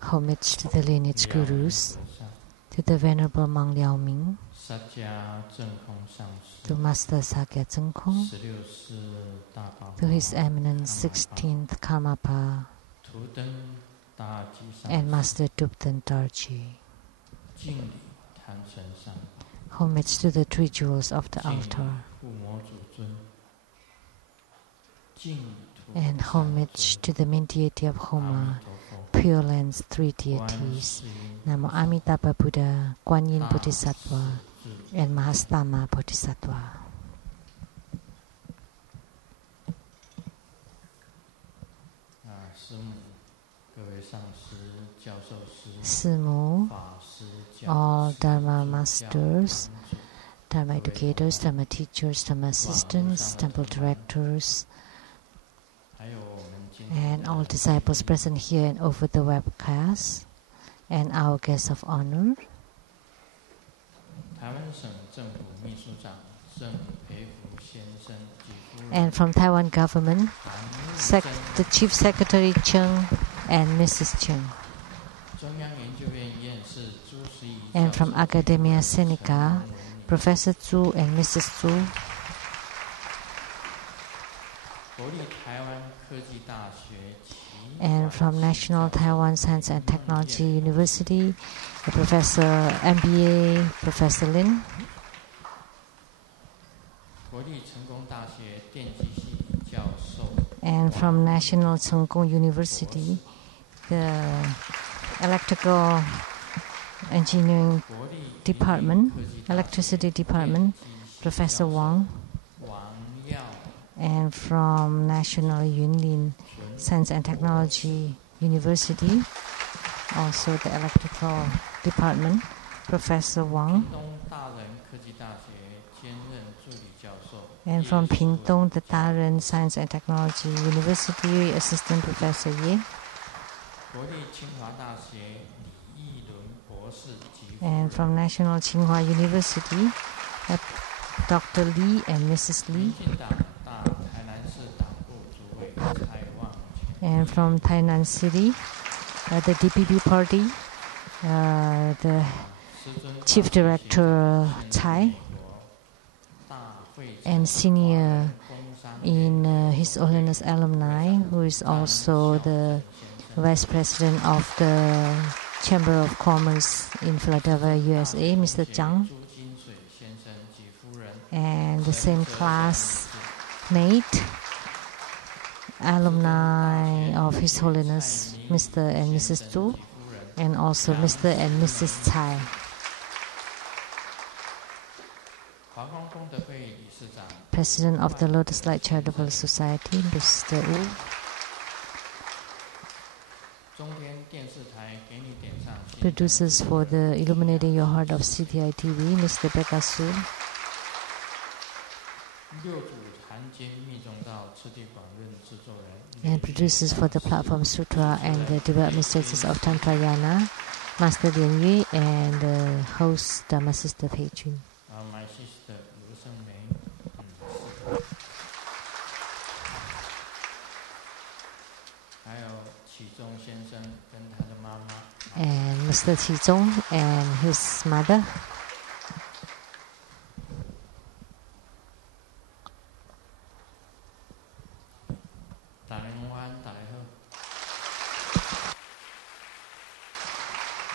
Homage to the lineage gurus, to the Venerable Maung Liao Ming, to Master Sakya Tseng Kong, to His Eminence 16th Karmapa, and Master Dupten Darji. Homage to the three jewels of the altar, and homage to the main deity of Homa, Pure Land's three deities, Namo Amitabha Buddha, Guan Yin Bodhisattva, and Mahastama Bodhisattva. Simu, all Dharma masters, Dharma educators, Dharma teachers, Dharma assistants, temple directors, and all disciples present here and over the webcast, and our guests of honor. And from Taiwan government, the Chief Secretary Cheng and Mrs. Cheng. And from Academia Sinica, Professor Zhu and Mrs. Zhu. And from National Taiwan Science and Technology University, Professor MBA, Professor Lin. And from National Cheng Kung University, the Electrical Engineering Department, Electricity Department, Professor Wang. And from National Yunlin Science and Technology University, also the Electrical Department, Professor Wang. And from Pingtung, the Daren Science and Technology University, Assistant Professor Ye. And from National Tsinghua University, Dr. Li and Mrs. Li. And from Tainan City, the DPP party, the Chief Director Tsai, and senior in His Holiness Alumni, who is also the Vice President of the Chamber of Commerce in Philadelphia, USA, Mr. Zhang, and the same classmate, alumni of His Holiness Mr. and Mrs. Zhu, and also Mr. and Mrs. Tsai. President of the Lotus Light Charitable Society, Mr. Wu. Producers for the Illuminating Your Heart of CTI TV, Mr. Becca Su. And producers for the Platform Sutra and the Development Stages of Tantrayana, Master Lian Yue, and the host, Dharma Sister Pei Jun. My sister, Liu Shengmei. And Mr. Qizhong and his mother.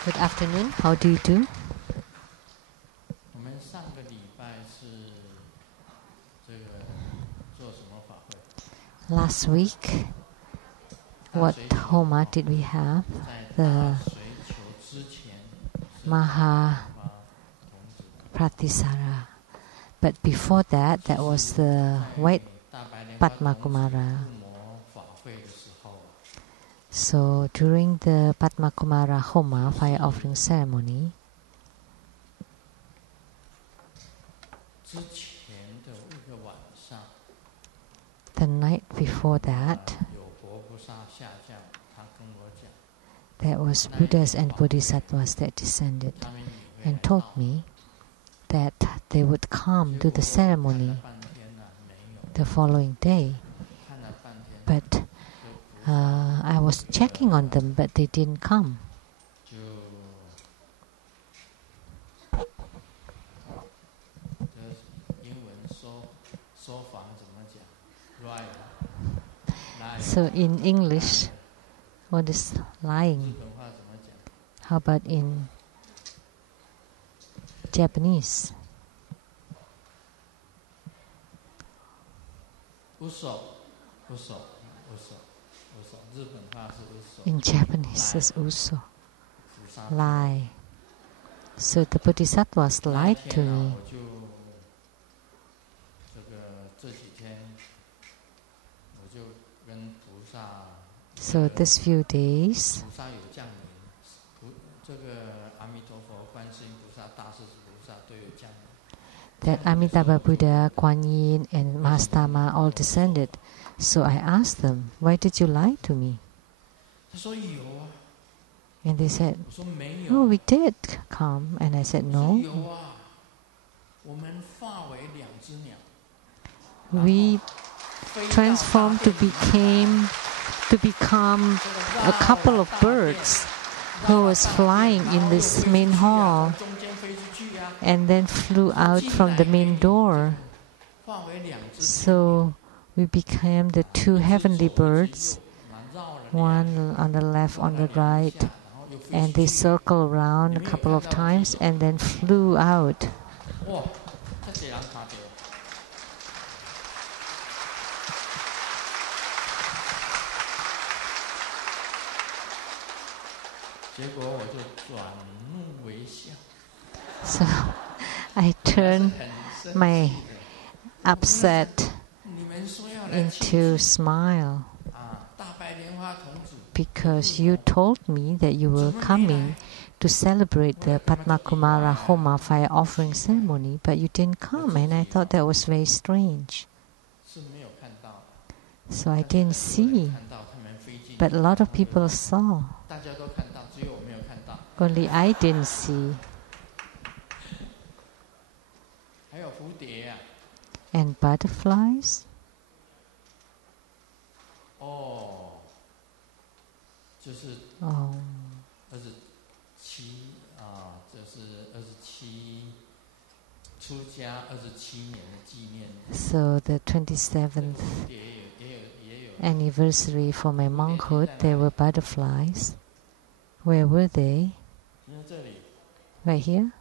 Good afternoon. How do you do? Last week, what Homa did we have? The Maha Pratisara. But before that, that was the White Padma Kumara. So during the Padma Kumara Homa, fire offering ceremony, the night before that, there was Buddhas and Bodhisattvas that descended and told me that they would come to the ceremony the following day. But I was checking on them, but they didn't come. 就英文说法怎么讲 ？Lie. So in English, what is 日 lying? 本话怎么讲？ How about in Japanese? 嘘。日本话是嘘。 In Japanese, it's uso, 菩萨 lie. So the bodhisattvas 那 lied 天 to 啊 me. 我就这几天我就跟菩萨 So this few days, 菩萨有降临，这个阿弥陀佛、观世音菩萨、大势至菩萨都有降临。 that Amitabha Buddha, Kuan Yin, and Mahastama all descended. So I asked them, why did you lie to me? 他说有啊， And they said, 我说没 no, 有。 we did come. And I said, 我说 no, 有啊，我们化为两只鸟， we 飞到 transformed 大殿里 to become a couple of birds who was flying in this main hall 中间飞出去啊， and then flew out from the main door. 化为两只， So we became the two heavenly birds, 绕了 one on the left, on the right, 然后又飞 and 出 they 去。 circled around a couple of times and then flew out. 哇，这些人看到。结果我就转怒为笑， So I turned 很生 my 气的。 upset 你们说要来庆 into 祝 smile 啊，大白莲花童子， because you told me that you were coming to celebrate the Padma Kumara Homa fire offering ceremony, but you didn't come, and I thought that was very strange. 是没有看到， So I didn't see, 看到他们飞进， but a lot of people saw. 大家都看到，只有我没有看到。 Only I didn't see. 还有蝴蝶啊， And butterflies? 哦，就是Oh, 27啊，这是27出家27年的纪念。 so the 27th 蝴蝶也有， anniversary for my monkhood, there were butterflies. Where were they? 因为这里 Right here?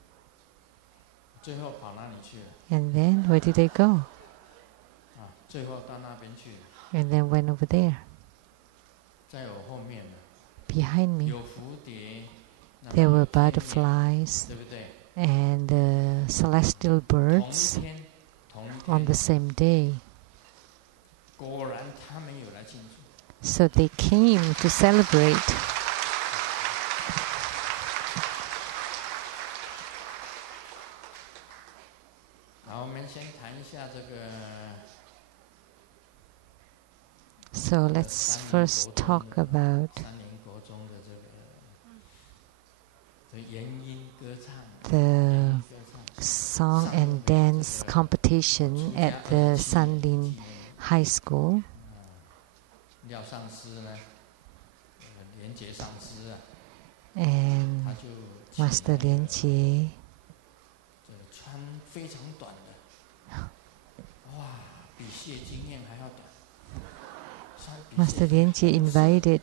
最后跑哪里去了？ And then where did they go? 啊，最后到那边去了， And then went over there, 在我后面呢， behind me. 有蝴蝶，那 There 边 were 有天鸟 butterflies 对不对？ and celestial 同 birds 一天，同一 on the 天， same day. 果然他们有来庆祝。 So they came to celebrate. 好，我们先谈一下这个 So let's first talk about 三林国中的这个研音歌唱， the 歌唱 song and dance competition at the Sanlin High School. 廖上师呢，莲杰上师啊， And 他就 Master Lian Jie 这个穿非常短的，哇，比谢金燕还要短。穿比 Master 谢 Lian Jie invited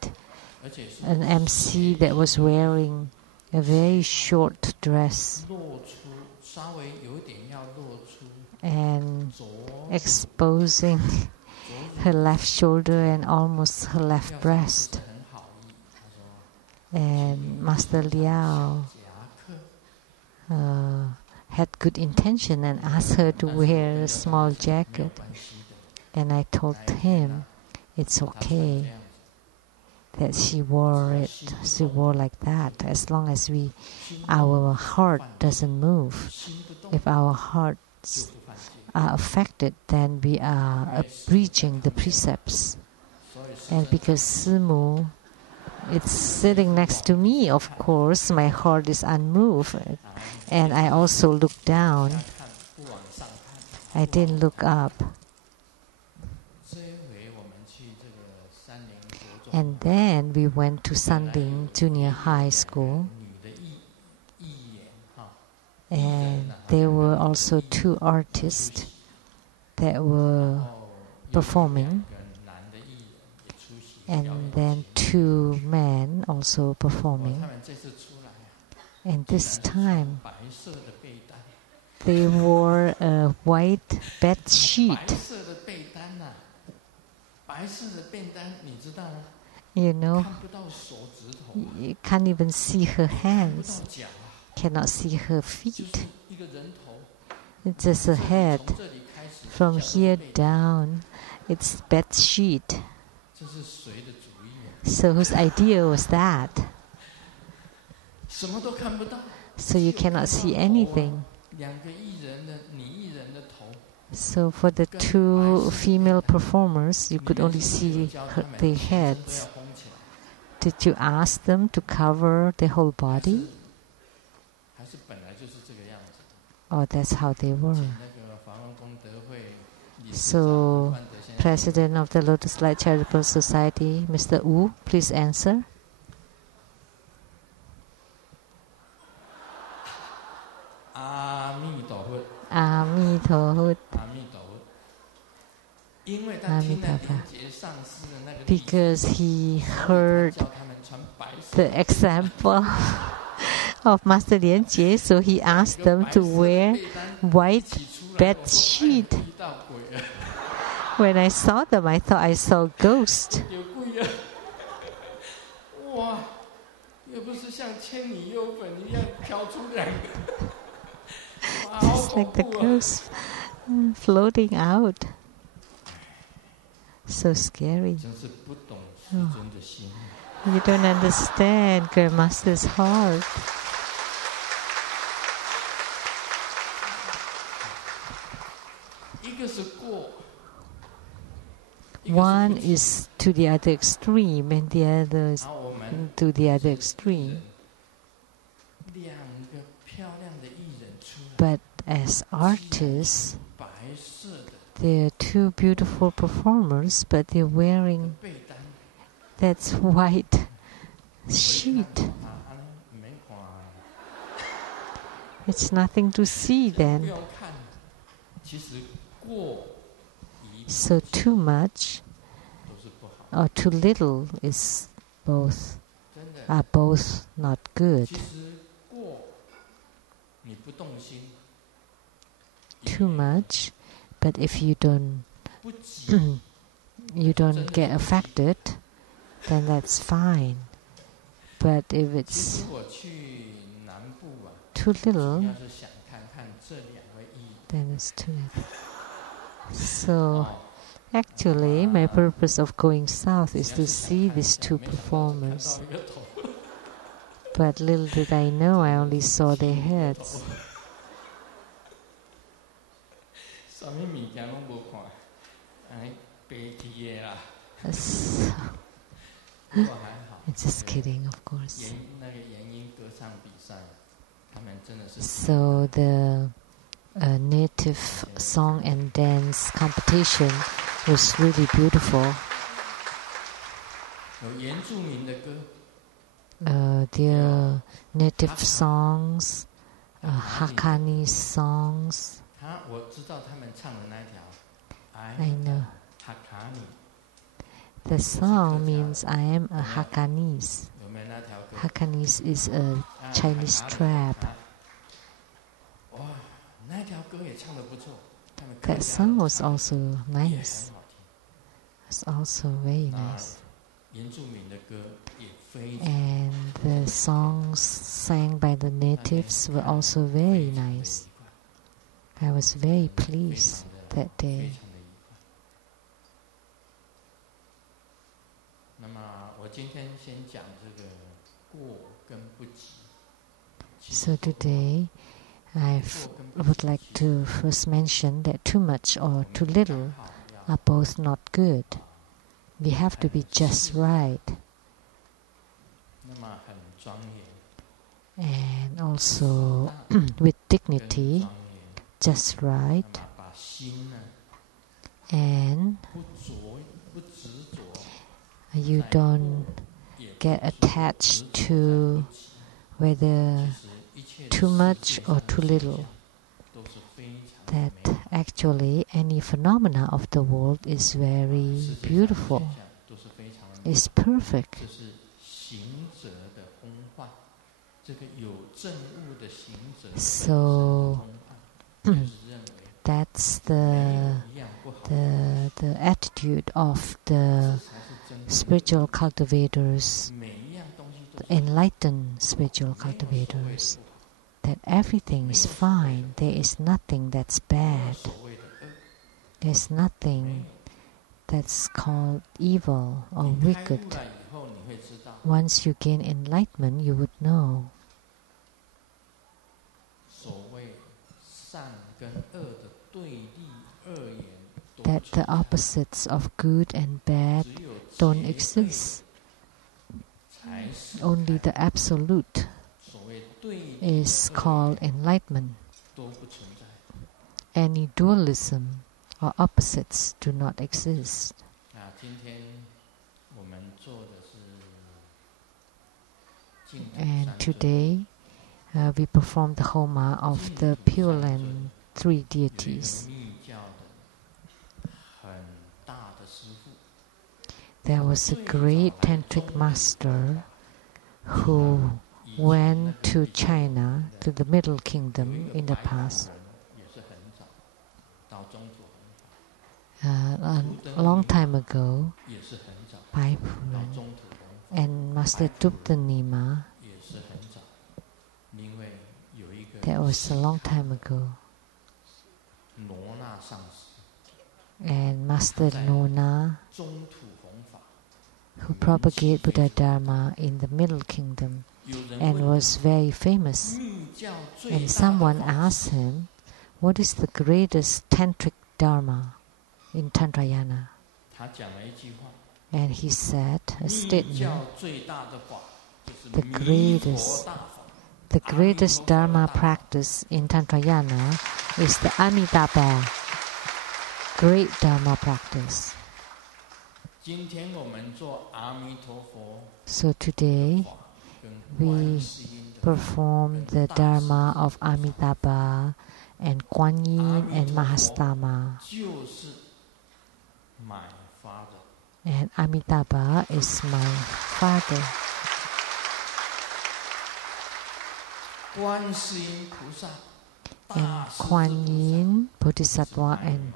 而且是 an MC that was wearing a very short dress 露出，稍微有点要露出 and 左 exposing 左 her left shoulder and almost her 廖 left 上师 breast. 是很好意，他说 And Master Liao 夹克。 had good intention and asked her to wear a small jacket. And I told him it's okay that she wore it. She wore like that as long as our heart doesn't move. If our hearts are affected, then we are breaching the precepts. And because Simu is sitting next to me, of course, my heart is unmoved. And I also looked down. I didn't look up. 这一回我们去这个 And then we went to Sanling Junior High School. And there were also 2 artists that were performing. And then 2 men also performing. And this time, they wore a white bed sheet. You know, you can't even see her hands, cannot see her feet. It's just a head. From here down, it's bed sheet. So whose idea was that? So you cannot see anything. So for the 2 female performers, you could only see their heads. Did you ask them to cover the whole body? Oh, that's how they were. So, President of the Lotus Light Charitable Society, Mr. Wu, please answer. Because he heard the example of Master Lian Jie, so he asked them to wear white bed sheet. When I saw them, I thought I saw a ghost. Just like the ghost floating out. So scary. Oh. You don't understand Grandmaster's heart. One is to the other extreme and the other is to the other extreme. But as artists, there are 2 beautiful performers, but they're wearing that white sheet. It's nothing to see then. So too much or too little are both not good. Too much, but if you don't get affected, then that's fine. But if it's too little, then it's too little. So, actually, my purpose of going south is to see these 2 performers. But little did I know, I only saw their heads. So, I'm just kidding, of course. So the native song and dance competition was really beautiful. Their native songs, Hakanese songs. I know. The song means I am a Hakanese. Hakanese is a Chinese tribe. That song was also nice. It's also very nice. And the songs sang by the natives were also very nice. I was very pleased that day. So today, I would like to first mention that too much or too little are both not good. We have to be just right. And also with dignity, just right. And you don't get attached to whether too much or too little. That actually any phenomena of the world is very beautiful, is perfect. So that's the attitude of the spiritual cultivators, the enlightened spiritual cultivators, that everything is fine. There is nothing that's bad. There's nothing that's called evil or wicked. Once you gain enlightenment, you would know that the opposites of good and bad don't exist. Only the absolute is called enlightenment. Any dualism or opposites do not exist. And today we perform the Homa of the Pure Land three deities. There was a great tantric master who went to China, to the Middle Kingdom in the past. A long time ago, Pai Phuran and Master Tuptanima. That was a long time ago. And Master Nona, who propagated Buddha Dharma in the Middle Kingdom and was very famous. And someone asked him, what is the greatest tantric Dharma in Tantrayana? And he said a statement, the greatest Dharma practice in Tantrayana is the Amitabha, great Dharma practice. So today we perform the Dharma of Amitabha and Kuan Yin and Mahastama. And Amitabha is my father. And Kuan Yin Bodhisattva and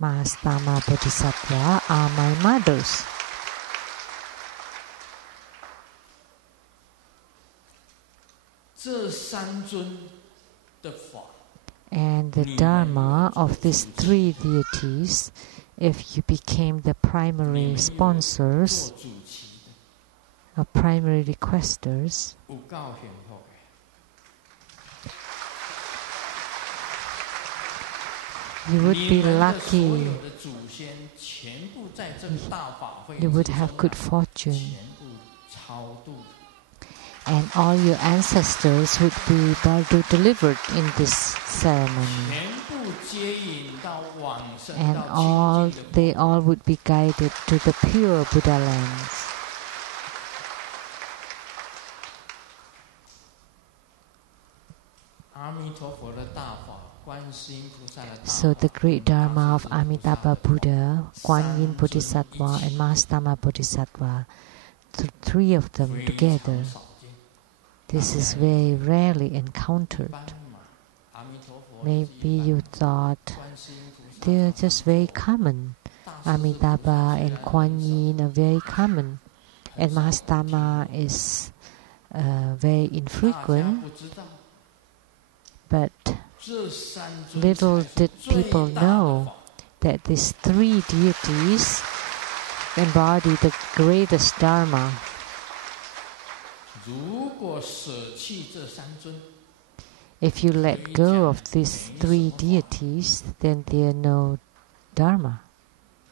Mahastama Bodhisattva are my mothers. And the Dharma of these three deities, if you became the primary sponsors or primary requesters, you would be lucky. You would have good fortune. And all your ancestors would be delivered in this ceremony. And they all would be guided to the pure Buddha lands. So the great Dharma of Amitabha Buddha, Kuan Yin Bodhisattva and Mahastama Bodhisattva, three of them together, this is very rarely encountered. Maybe you thought they are just very common. Amitabha and Kuan Yin are very common, and Mahastama is very infrequent. But little did people know that these three deities embody the greatest Dharma. If you let go of these three deities, then there are no Dharma,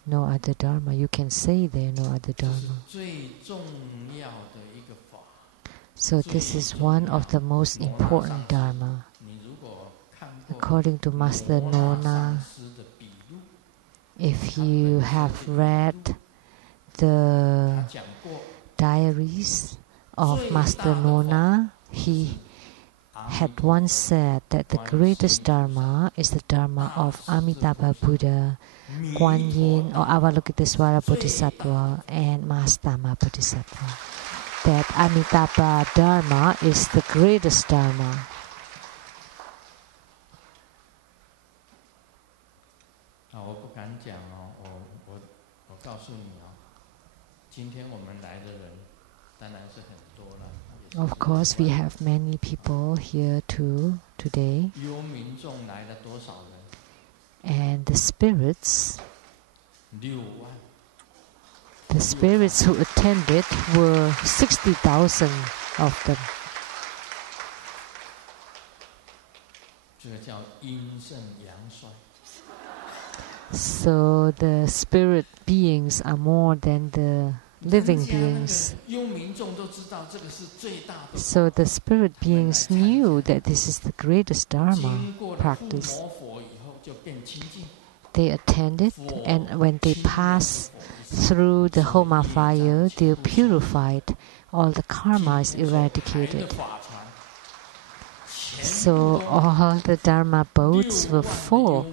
no other Dharma. You can say there are no other Dharma. So this is one of the most important Dharma. According to Master Nona, if you have read the 他讲过 diaries of Master Nona, he had once said that the greatest Dharma is the Dharma of Amitabha Buddha, Kuan Yin or Avalokitesvara Bodhisattva, and Mahastama Bodhisattva. That Amitabha Dharma is the greatest Dharma. 我不敢讲哦，我告诉你哦，今天我们来的人当然是很多了。Of course, we have many people here too today. 有民众来了多少人？ And the spirits 6万。 The spirits who attended were 60,000 of them. 这个叫阴盛阳衰。 So the spirit beings are more than the living beings. 有民众都知道这个是最大的。 So the spirit beings knew that this is the greatest Dharma 经过了附 practice. 魔佛以后就变清净。 They attended, and when they passed through the Homa fire, they are purified. All the karma is eradicated. So all the Dharma boats were full,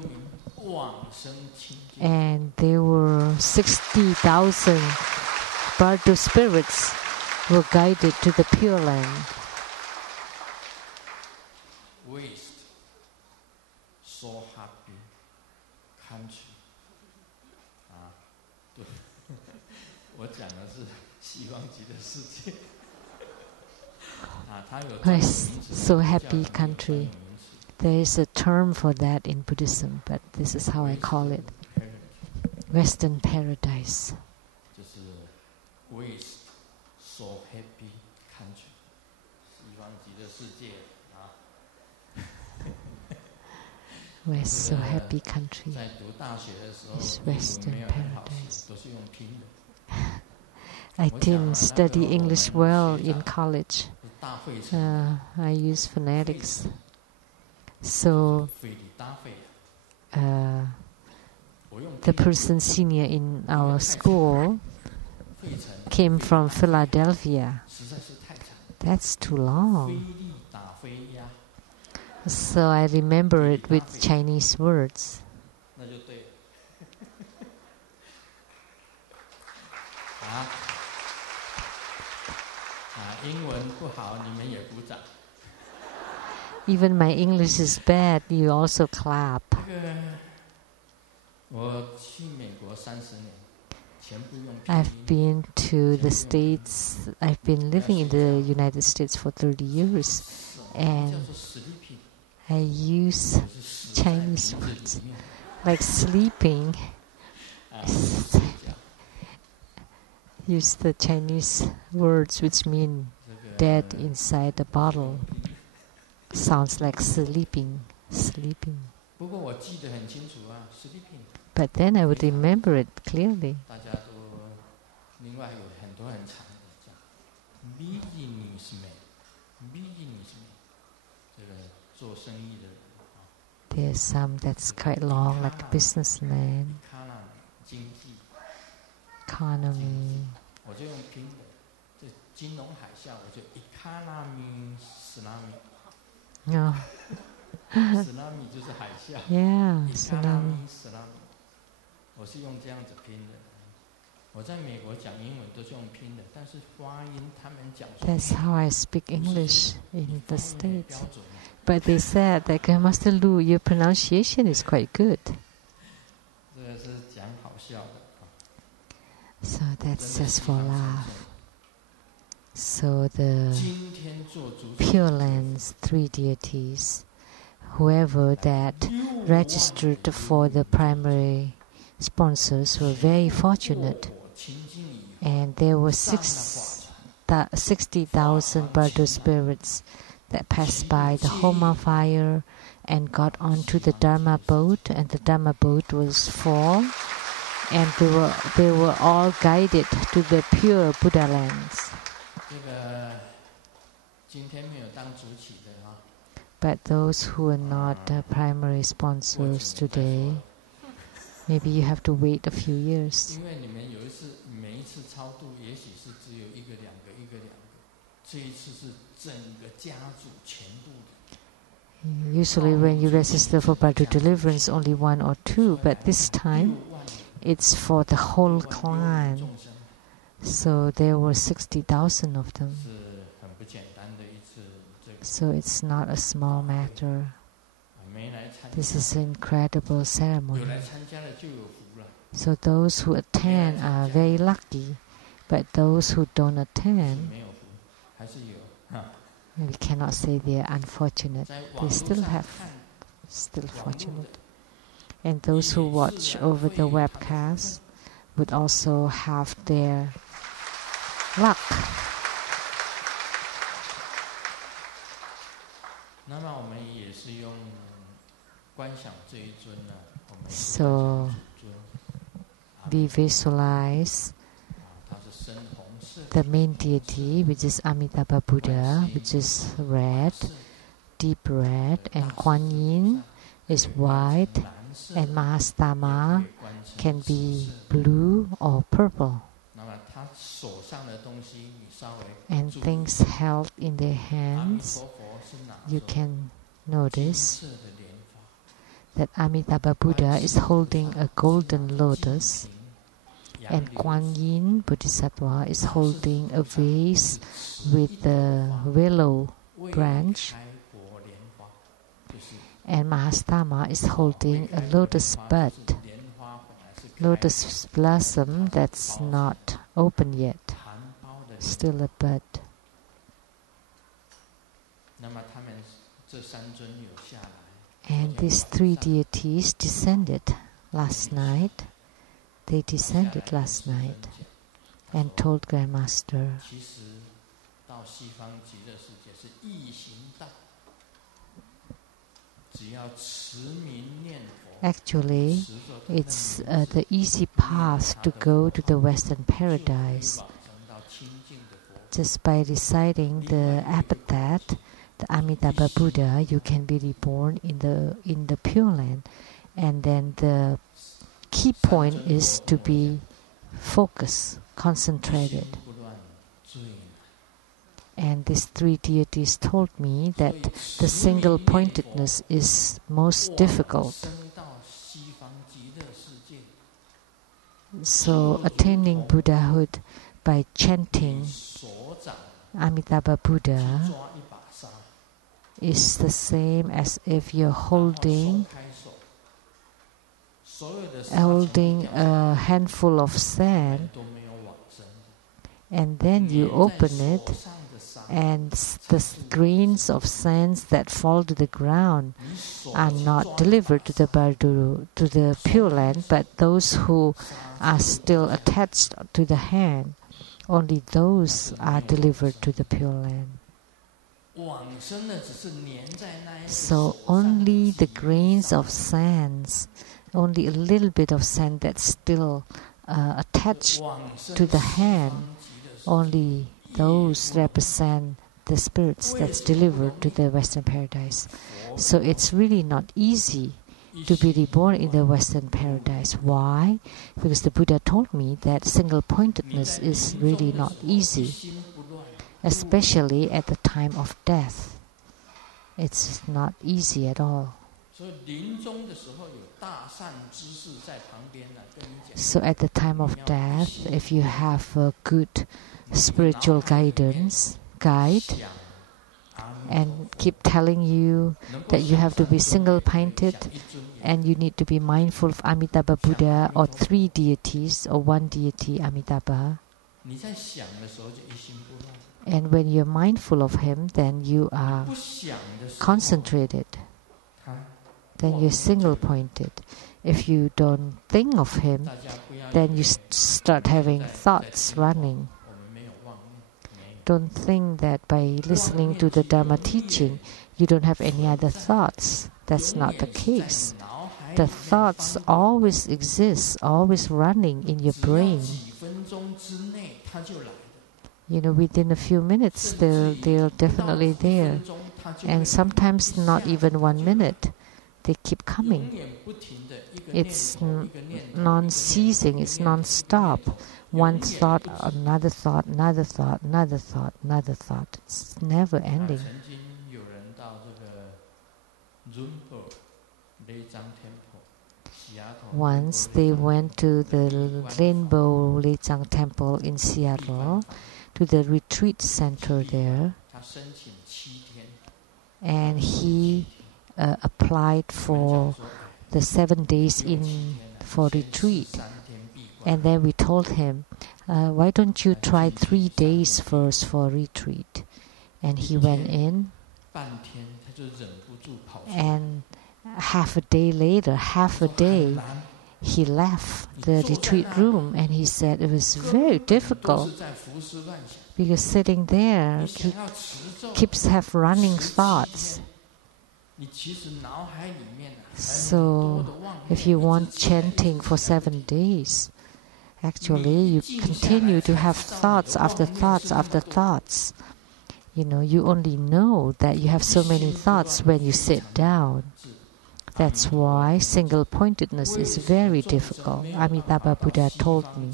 and there were 60,000 Bardo spirits were guided to the Pure Land. Waste, so happy country. 对，我讲的是西方极乐世界。它有专有名词， So happy country. There is a term for that in Buddhism, but this is how I call it. Western paradise. 就是 waste, so happy country. 西方极乐世界啊。 West, so happy country 在读大学的时候， is 英文 Western 没有很好写， paradise. 都是用拼的。 I didn't study English well in college. 大会城 I used phonetics. So 费力大费。 我用 the person senior in our school 费城 came from Philadelphia. 实在是太长， That's too 费 long. 力打飞鸭， So I remember it with Chinese words. 那就对了。啊，英文不好，你们也鼓掌。 Even my English is bad, you also clap. 我去美国30年，全部用拼 I've 音。 been to the States. I've been living in the United States for 30 years, 叫 and 做实力拼， I use 就是死在 Chinese 名 words 字里面。 like sleeping. 睡觉。 Use the Chinese words which mean 这 dead 个 inside the bottle. Sounds like sleeping, sleeping. 不过我记得很清楚啊，实力拼。 But then I would remember it clearly. 大家都另外有很多很长的叫 businessman， 这个做生意的人啊 There's some that's quite long, like businessman, ，economy 经济， economy. 我就用拼的，这金融海啸我就 economy Oh, tsunami 就是海啸 yeah, tsunami. economy tsunami， 我是用这样子拼的。我在美国讲英文都是用拼的，但是发音他们讲说 That's how I speak English in the 发音很 States. 标准。 But they said that Master Lu, your pronunciation is quite good. 这个是讲好笑的啊， So 真 that's 的 just 西 for 方呈 laugh. 现。 So the 今天做主 Pure Land's three deities, whoever that registered for the primary sponsors were very fortunate, and there were 60,000 Bardo spirits that passed by the Homa fire and got onto the Dharma boat, and the Dharma boat was full, and they were all guided to the pure Buddha lands. 这个今天没有当主起的啊， But those who are not primary sponsors today, Maybe you have to wait a few years. 因为你们有一次每一次超度，也许是只有一个两个，这一次是整个家族全部的。 Usually when you register for Badu deliverance, only one or two, but this time it's for the whole clan. So there were 60,000 of them. 是很不简单的一次这个。 So it's not a small matter. 没来参加 This is an incredible 有 ceremony. 来参加的就有福了。 So those who attend are very lucky, but those who don't attend, 没有福，还是有。 we cannot say they are unfortunate. 在 They 网络 still 上 have 看 still 网络的 fortunate. And those who watch over the webcast would also have their luck. 那么我们也是用观想这一尊呢，我们 So we visualize 它是深红色 the main deity, which is Amitabha Buddha, which is red, deep red, and Kuan Yin is white, 蓝色 and Mahastama 观成 can be blue or purple. 那么他手上的东西，你稍微 And 注意 things held in their 阿弥 hands, 陀佛是拿 you 着 can 金 notice 色的莲花， that Amitabha Buddha is holding a golden lotus, 杨 and 柳 Kuan Yin Bodhisattva is holding a vase with the willow 未 branch, 开国莲花，就是 and Mahastama is holding a 未开国 lotus 莲花 bud, 就是莲花本来是开 lotus blossom that's not open yet, 含苞的莲花。 still a bud. 那么他们这三尊有下来， And these three deities descended last night. They descended last night and told Grandmaster, 其实到西方极乐世界是易行道，只要持名念佛， actually, 持着他的 it's the easy path to go to the Western 就可以 paradise. 往生到清净的佛。 Just by reciting the epithet, the Amitabha Buddha, you can be reborn in the Pure Land. And then the key point is to be focused, 心 concentrated. 不乱最难。 And these three deities told me that the single pointedness is most difficult. 往生到西方极乐世界， So attaining Buddhahood by chanting 所长 Amitabha Buddha 抓一把沙， is the same as if you're 然后 holding 松开手，所有的沙 holding 全部掉下来 a handful of sand, 都没有往生的。 and then you 粘在 open it, 手上的沙 and the grains of sands that fall to the ground 你手 are 去 not 抓 delivered to the Bardu, to the Pure Land, but those who 沙 are still attached to the hand, only those are delivered to the Pure Land. 往生的只是粘在那一个 So 手上 only the 的 grains of sands, only a little bit of sand that's still attached 往生 to the 西 hand, 方极乐世界 only those represent the spirits that's delivered to the Western paradise. 佛 So it's really not easy 一 to be 心 reborn in the Western paradise. Why? Because the Buddha told me that single 你 pointedness 在 is 临终 really 的 not 时候一 easy, 心不乱 especially at the time of death. It's not easy at all. 所以临终的时候有大善知识在旁边呢，跟你讲 So at the time of death, if you have a good spiritual guidance, guide, 想阿弥陀 and 佛 keep telling you 能够 that you 想 have to be 三尊也可以 single-pointed 想一尊也 and you need to be mindful of Amitabha Buddha or three deities or one deity Amitabha. 你在想的时候就一心不乱， And when you're mindful of him, then you are 不想的时候 concentrated, 他 then you're single-pointed. If you don't think of him, 大家不要以 then 为 you start having 在 thoughts 听话 running. 我们没有妄念，没有 Don't think that by listening to the Dharma teaching, you don't have any other thoughts. That's 永 not the 远是在 case. 你脑海 The 里面 thoughts 翻滚 always exist, always running in your 只要 brain. 几分钟之内它就来了， You know, within a few minutes, 甚至 they're 于不到 definitely 1 there. 分钟它就会 And sometimes 一 not 下子 even 它 1就来了 minute. they keep coming. It's non-ceasing, it's non-stop. One thought, another thought, another thought, another thought, another thought. It's never ending. Once they went to the Rainbow Lechang Temple in Seattle, to the retreat center there, and he applied for the 7 days for retreat. And then we told him, why don't you try 3 days first for retreat? And he went in, and half a day later, he left the retreat room, and he said it was very difficult because sitting there, he keeps have running thoughts. So if you want chanting for 7 days, actually you continue to have thoughts after thoughts after thoughts. You only know that you have so many thoughts when you sit down. That's why single-pointedness is very difficult. Amitabha Buddha told me.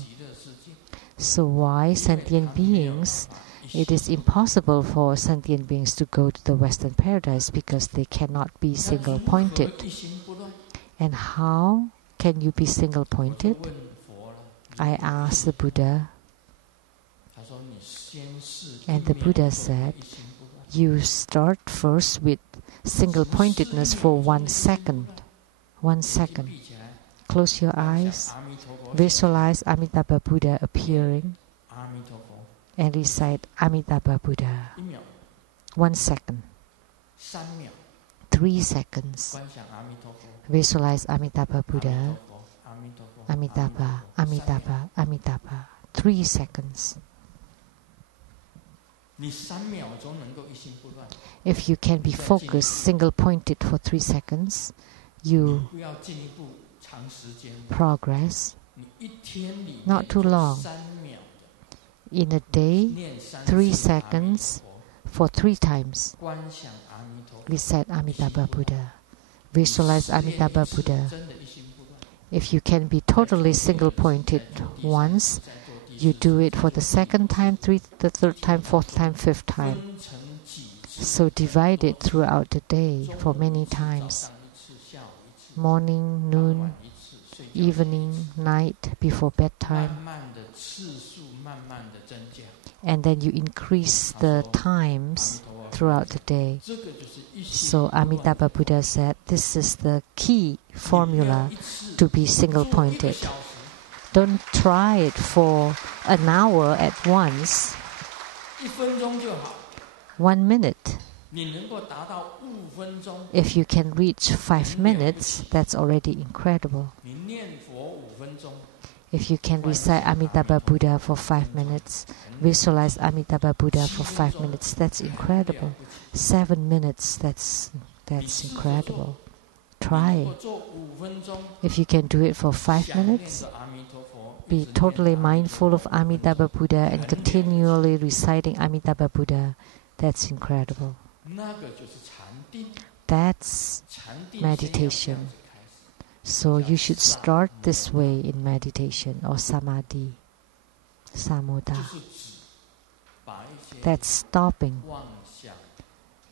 So why sentient beings? It is impossible for sentient beings to go to the Western paradise because they cannot be single-pointed. And how can you be single-pointed? I asked the Buddha. And the Buddha said, you start first with single-pointedness for 1 second. 1 second. Close your eyes. Visualize Amitabha Buddha appearing. And recite Amitabha Buddha. 1 second. 3 seconds. Visualize Amitabha Buddha. Amitabha, Amitabha, Amitabha. 3 seconds. If you can be focused, single-pointed for 3 seconds, you progress. Not too long. In a day, 3 seconds for 3 times. Recite Amitabha Buddha. Visualize Amitabha Buddha. If you can be totally single-pointed once, you do it for the 2nd time, the 3rd time, 4th time, 5th time. So divide it throughout the day for many times. Morning, noon, evening, night, before bedtime. And then you increase the times throughout the day. So Amitabha Buddha said, this is the key formula to be single-pointed. Don't try it for an hour at once. 1 minute. If you can reach 5 minutes, that's already incredible. If you can recite Amitabha Buddha for 5 minutes, visualize Amitabha Buddha for 5 minutes, that's incredible. 7 minutes, that's incredible. Try. If you can do it for 5 minutes, be totally mindful of Amitabha Buddha and continually reciting Amitabha Buddha. That's incredible. That's meditation. So you should start this way in meditation or samadhi, samudha. That's stopping.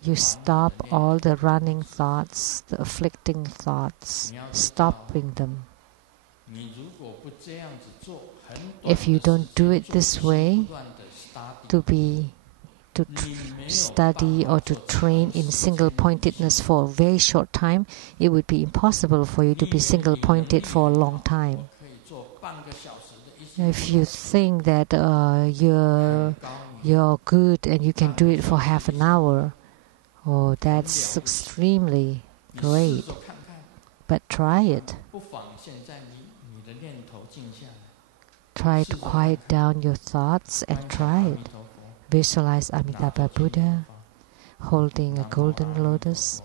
You stop all the running thoughts, the afflicting thoughts, stopping them. If you don't do it this way, to study or to train in single-pointedness for a very short time, it would be impossible for you to be single-pointed for a long time. If you think that you're good and you can do it for half an hour, that's extremely great. But try it. Try to quiet down your thoughts and try it. Visualize Amitabha Buddha holding a golden lotus.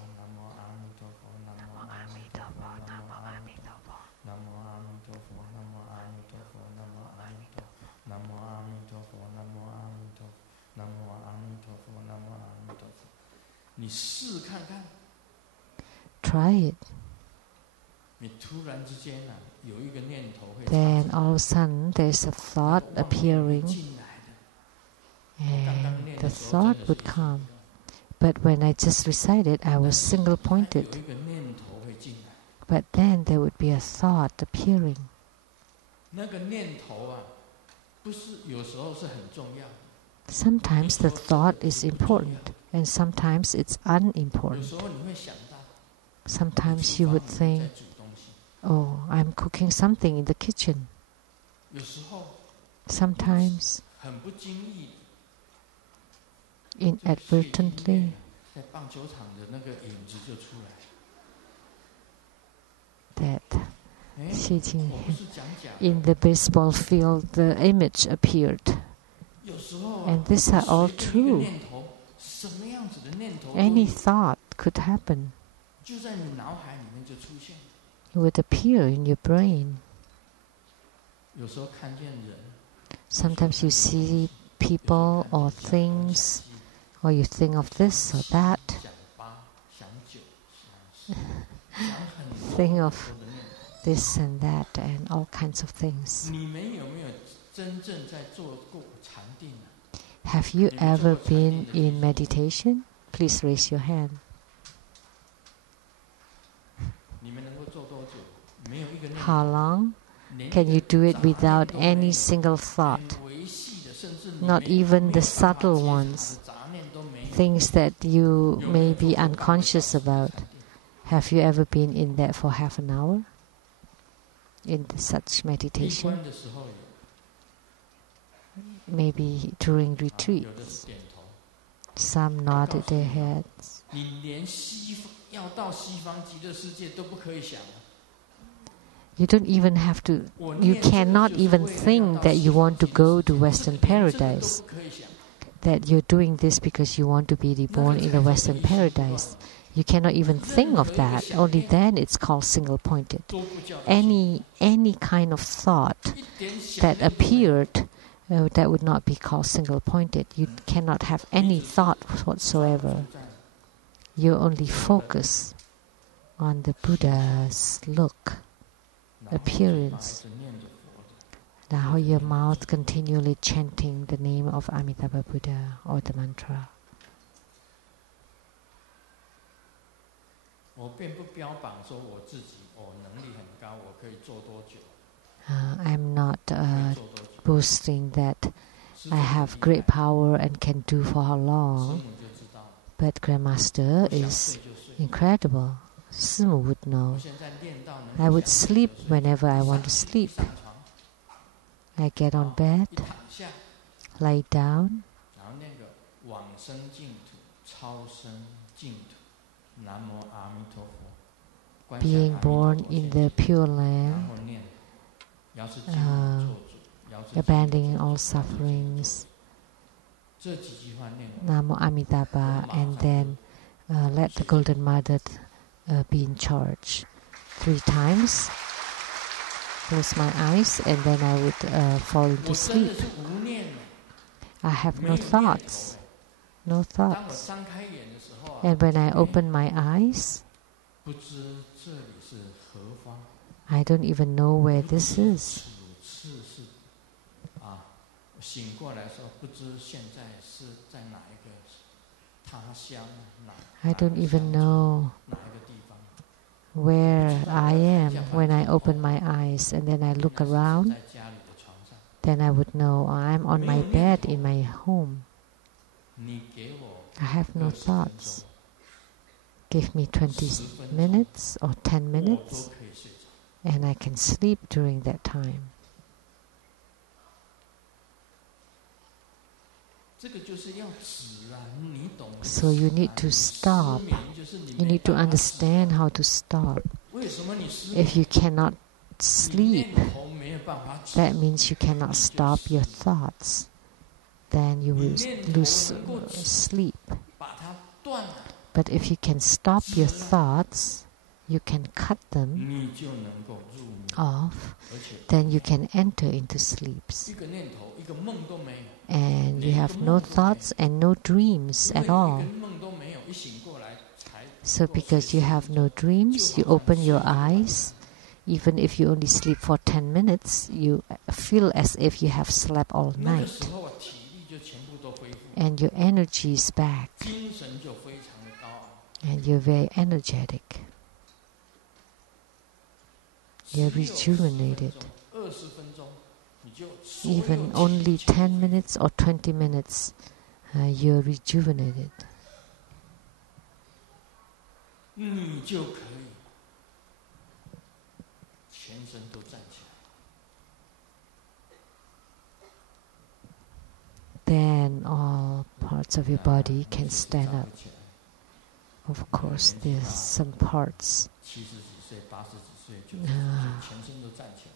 Try it. then all of a sudden there's a thought appearing, and the thought would come. But when I just recited, I was single-pointed. But then there would be a thought appearing. Sometimes the thought is important, and sometimes it's unimportant. Sometimes you would think, oh, I'm cooking something in the kitchen. Sometimes, inadvertently, that in the baseball field, the image appeared. And these are all true. Any thought could happen. It would appear in your brain. Sometimes you see people or things, or you think of this or that. Think of this and that and all kinds of things. Have you ever been in meditation? Please raise your hand. How long can you do it without any single thought? Not even the subtle ones, things that you may be unconscious about. Have you ever been in that for half an hour? In such meditation? Maybe during retreats. Some nodded their heads. You don't even have to, you cannot even think that you want to go to Western paradise. That you're doing this because you want to be reborn in the Western paradise. You cannot even think of that. Only then it's called single-pointed. Any kind of thought that appeared, that would not be called single-pointed. You cannot have any thought whatsoever. You only focus on the Buddha's look, appearance. Now your mouth continually chanting the name of Amitabha Buddha or the mantra. I'm not boasting that I have great power and can do for how long, but Grandmaster is incredible. Simu would know. I would sleep whenever I want to sleep. I get on bed, lie down, being born in the Pure Land, abandoning all sufferings, Namo Amitabha, and then let the Golden Mother be in charge. 3 times, close my eyes, and then I would fall into sleep. I have no thoughts. No thoughts. And when I open my eyes, I don't even know where this is. I don't even know where I am when I open my eyes, and then I look around. Then I would know I'm on my bed in my home. I have no thoughts. Give me 20 minutes or 10 minutes, and I can sleep during that time. So you need to stop. You need to understand how to stop. If you cannot sleep, that means you cannot stop your thoughts. Then you will lose sleep. But if you can stop your thoughts, you can cut them off, then you can enter into sleeps. And you have no thoughts and no dreams at all. So because you have no dreams, you open your eyes, Even if you only sleep for 10 minutes, you feel as if you have slept all 那个 night. 时候啊，体力就全部都恢复， And your energy is back. 精神就非常的高昂。 And you're very energetic. You're 只有 rejuvenated. 20分钟，你就所有 Even 体力 only 全部 10 minutes or 20 minutes, you're rejuvenated. 你就可以全身都站起来。 Then all parts of your body can stand up. Of course, there's some parts. 70几岁、80几岁就全身都站起来。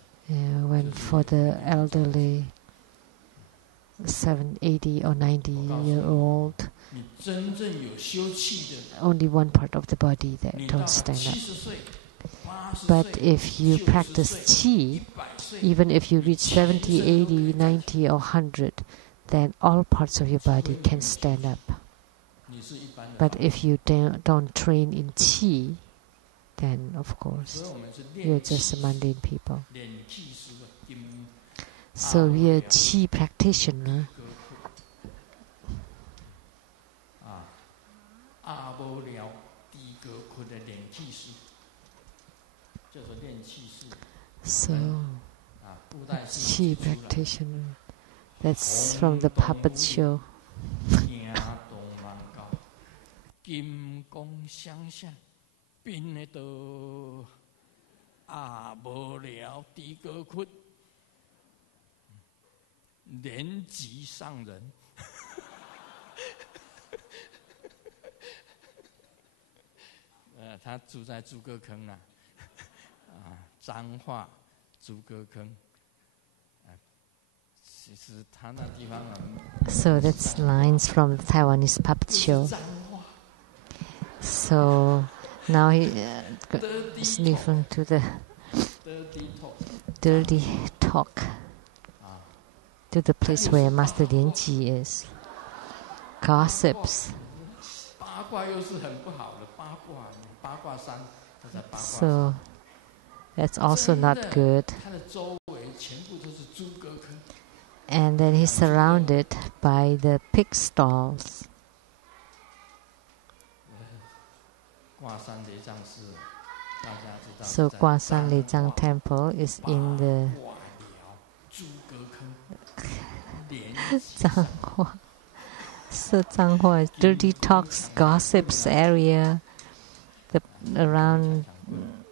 When for the elderly, 80 or 90-year-old, 你真正有休气的， only one part of the body that 你到 don't stand 70 up. 岁、80 But 岁、 if you 90 practice 岁、 qi, 100岁， even if you reach 70, 80, 90 or 100, then all parts of your body can stand up. 你是一般人。 But if you don't train in qi, then of 所 course 以我们是 you're 练 just 气 mundane people. 练气师的金 So we're qi practitioner. 啊，阿波了低格坤的练气师，就是练气师 So 啊，布袋戏 qi practitioner. That's from the puppet show. 行动蛮高，金光闪闪，变的都阿波了低格坤，连级上人。他住在朱哥坑啊，彰化朱哥坑。其实他那地方啊， So that's lines from the Taiwanese puppet 不是 show. 彰化。 So now he is Dirty referring to the dirty talk dirty talk, 啊， to the place where Master Lianji is. Gossips. 八卦又是很不好的八卦，八卦山，他在八卦山。 So that's also not good. 他的周围全部都是猪哥坑， And then he's surrounded by the pig stalls. 挂山雷藏寺，大家知道。 So Guasan Lejang Temple is in the 八卦寮猪哥坑，连 Zhanghua. So Zhanghua is dirty talks, gossips area, around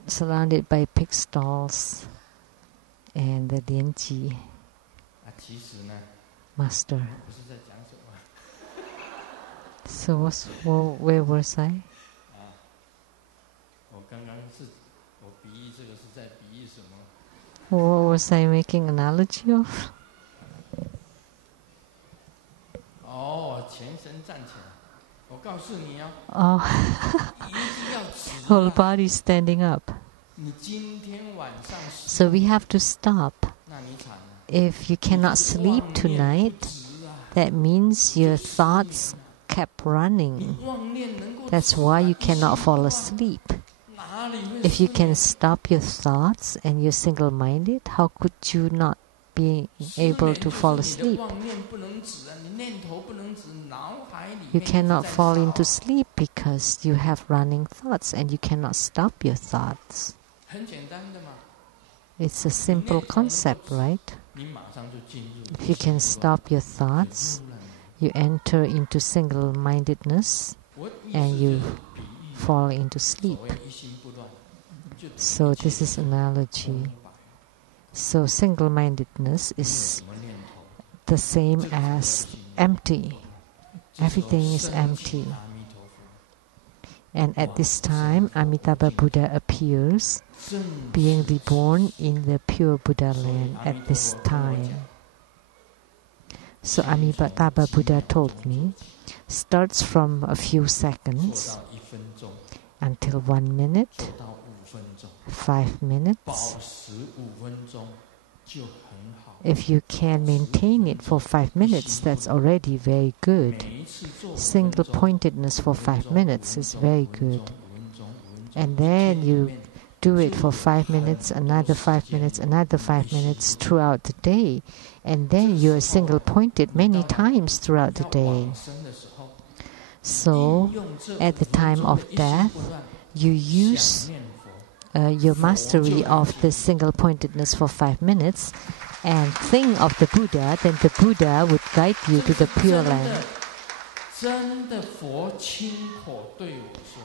surrounded by pig stalls, and the Lianji 啊，其实呢， master. 不是在讲什么 So where was I? 啊。我刚刚是，我比喻这个是在比喻什么？ What was I making analogy of? 哦，全身站起来。我告诉你哦， Oh, 一定要直 whole 啊。 body standing up. 你今天晚上 So we have to stop. 那你惨了。 If you cannot sleep 妄念 tonight, 不直啊 that means your thoughts kept running. 你妄念能够 That's 直 why 啊 you 一 cannot 心 fall 不乱 asleep. 哪里会 If you 失 can 眠 stop your thoughts and you're single-minded, how could you not be 失 able 眠 to 就是 fall 你的 asleep? 妄念不能止啊，你念头不能止，脑海里 You 面一直 cannot 在 fall 烧 into sleep because you have running thoughts and you cannot stop your thoughts. 很简单的嘛， It's a simple concept, right? 你马上就进入 If you can stop your thoughts, 入了 you enter into single-mindedness 我意 and 思就 you 是比喻 fall into 所 sleep. 谓一心不乱，就 So this is analogy. So single-mindedness 没有 is 什么念头， the same as empty. 这时候 Everything is 升起 empty. 阿弥陀佛， And at this time, Amitabha Buddha appears, 正 being 是 reborn in the pure Buddha 所以 land 阿弥 at 陀 this 佛跟我 time. 讲 So Amitabha Buddha told me, starts from a few 做 seconds 到1分钟， until 1 minute, 做到5分钟， 5 minutes. 保持5分钟就很好。 If you can maintain it for 5 minutes, that's already very good. 每一次做5分钟 Single-pointedness for 5 minutes is very good. And then you do it for 5 minutes, another 5 minutes, another 5 minutes throughout the day. And then you are single-pointed many times throughout the day. So, at the time of death, you use your mastery of the single-pointedness for 5 minutes and think of the Buddha, then the Buddha would guide you to the Pure Land.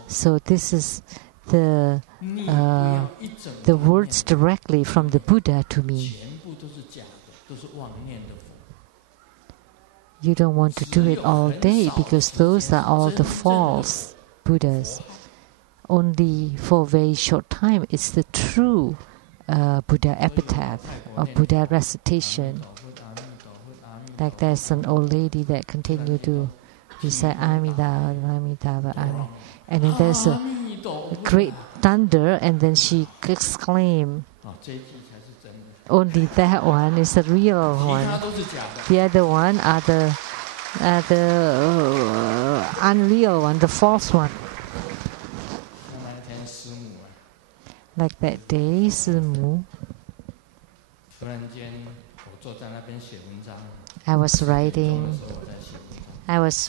So this is the words directly from the Buddha to me. You don't want to do it all day because those are all the false Buddhas. Only for a very short time it's the true Buddha epitaph or Buddha recitation. Like there's an old lady that continue to recite Amitabha, Amitabha, Amitabha. And then there's a great thunder and then she exclaimed, only that one is the real one. The other one are the unreal one, the false one. Like that day, Simu, I was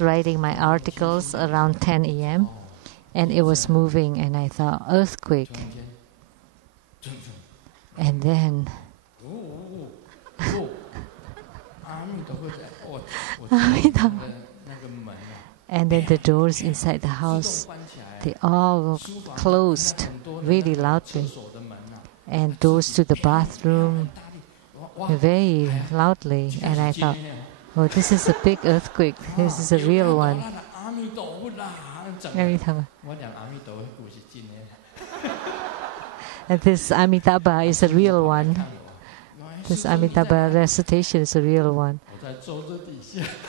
writing my articles around 10 a.m. and it was moving and I thought earthquake. And then and then the doors inside the house, they all closed really loudly. And doors to the bathroom very loudly. And I thought, oh, this is a big earthquake. This is a real one. And this Amitabha is a real one. This Amitabha recitation is a real one.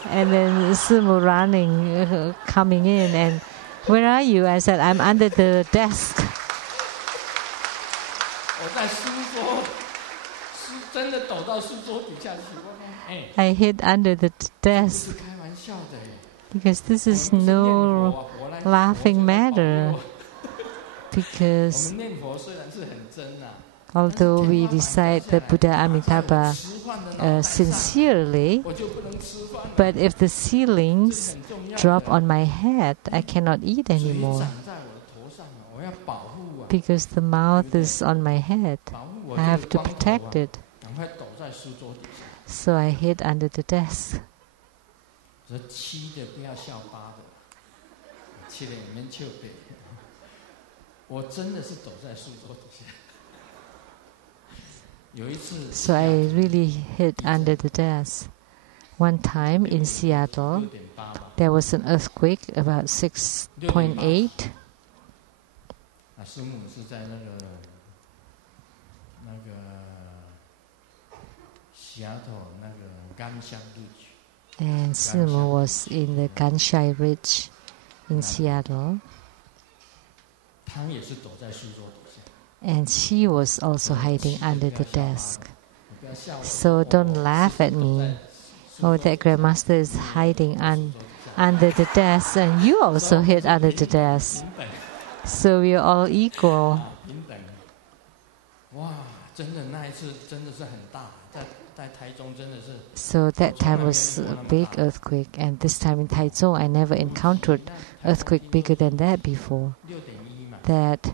And then Simu running, coming in, and where are you? I said, I'm under the desk. I hid under the desk because this is no laughing matter. Because although we recite the Buddha Amitabha sincerely, but if the ceilings drop on my head, I cannot eat anymore. Because the mouth is on my head. I have to protect it. So I hid under the desk. So I really hid under the desk. One time in Seattle, there was an earthquake about 6.8. And Simu was in the Ganshai Ridge in Seattle. And she was also hiding under the desk. So don't laugh at me. Oh, that Grandmaster is hiding under the desk, and you also hid under the desk. So we are all equal. So that time was a big earthquake, and this time in Taichung I never encountered earthquake bigger than that before. That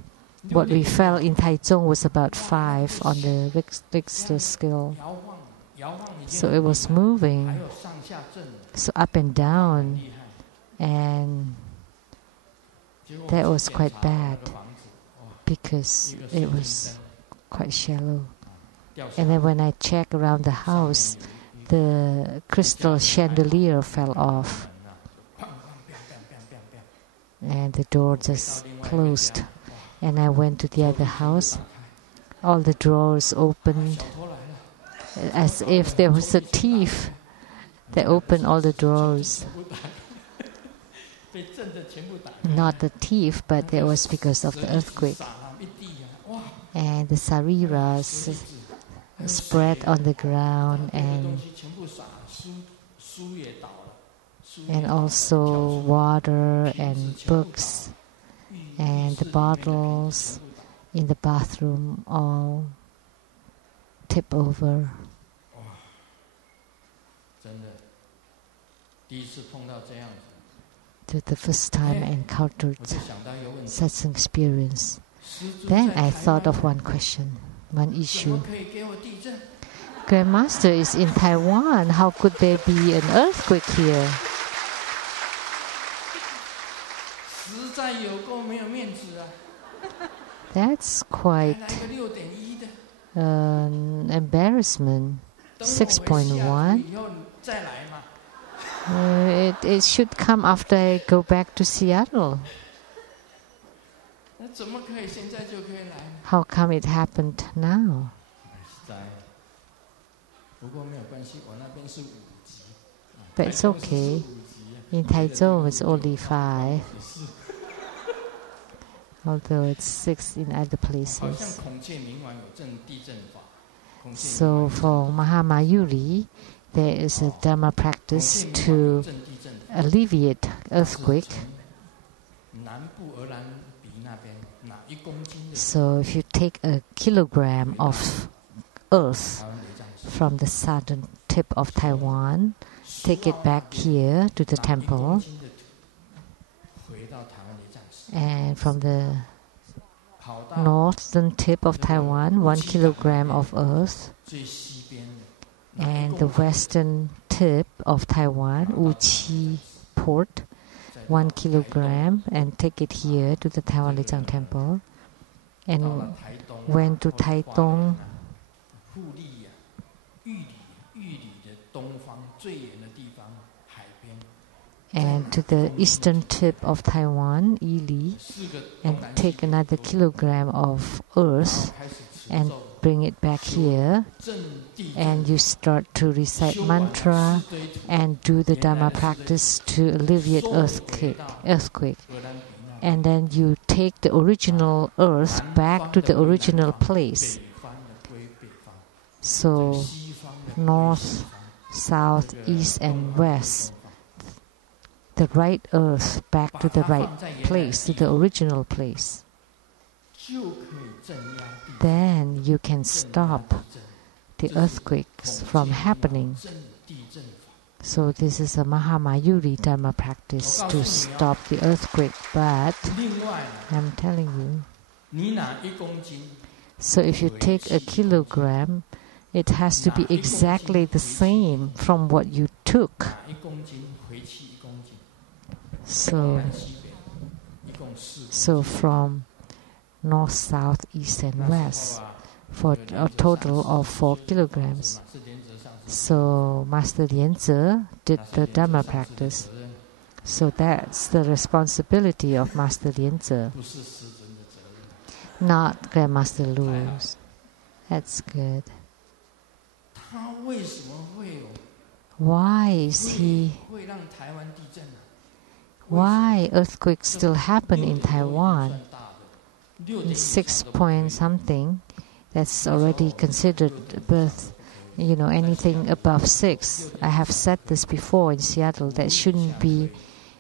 what we felt in Taichung was about 5 on the Richter scale. So it was moving, so up and down, and that was quite bad because it was quite shallow. And then when I checked around the house, the crystal chandelier fell off, and the door just closed. And I went to the other house. All the drawers opened, as if there was a thief that opened all the drawers. Not the thief, but it was because of the earthquake. And the sariras spread on the ground, and also water and books and the bottles in the bathroom all tip over. 真的，第一次碰到这样子。 The first time I encountered such an experience, then I thought of one question, one issue. Grandmaster is in Taiwan. How could there be an earthquake here? That's quite an embarrassment. 6.1. It should come after I go back to Seattle. How come it happened now? But it's okay. In Taichung it's only 5. Although it's 6 in other places. So for Mahamayuri, there is a Dharma practice to alleviate earthquake. So if you take a kilogram of earth from the southern tip of Taiwan, take it back here to the temple, and from the northern tip of Taiwan, 1 kilogram of earth, and the western tip of Taiwan, Wuqi port, 1 kilogram, and take it here to the Taiwan Lijiang Temple, and went to Taitung, and to the eastern tip of Taiwan, Yili, and take another kilogram of earth and bring it back here, and you start to recite mantra and do the Dharma practice to alleviate earthquake. And then you take the original earth back to the original place. So north, south, east and west, the right earth back to the right place, to the original place. Then you can stop the earthquakes from happening. So this is a Mahamayuri Dharma practice to stop the earthquake. But I'm telling you, so if you take a kilogram, it has to be exactly the same from what you took. So from north, south, east and west for a total of 4 kilograms. So Master Lianzi did the Dharma practice. So that's the responsibility of Master Lianzi, not Grandmaster Lu's. That's good. Why earthquakes still happen in Taiwan? 6 point something, that's already considered anything above 6. I have said this before in Seattle, that shouldn't be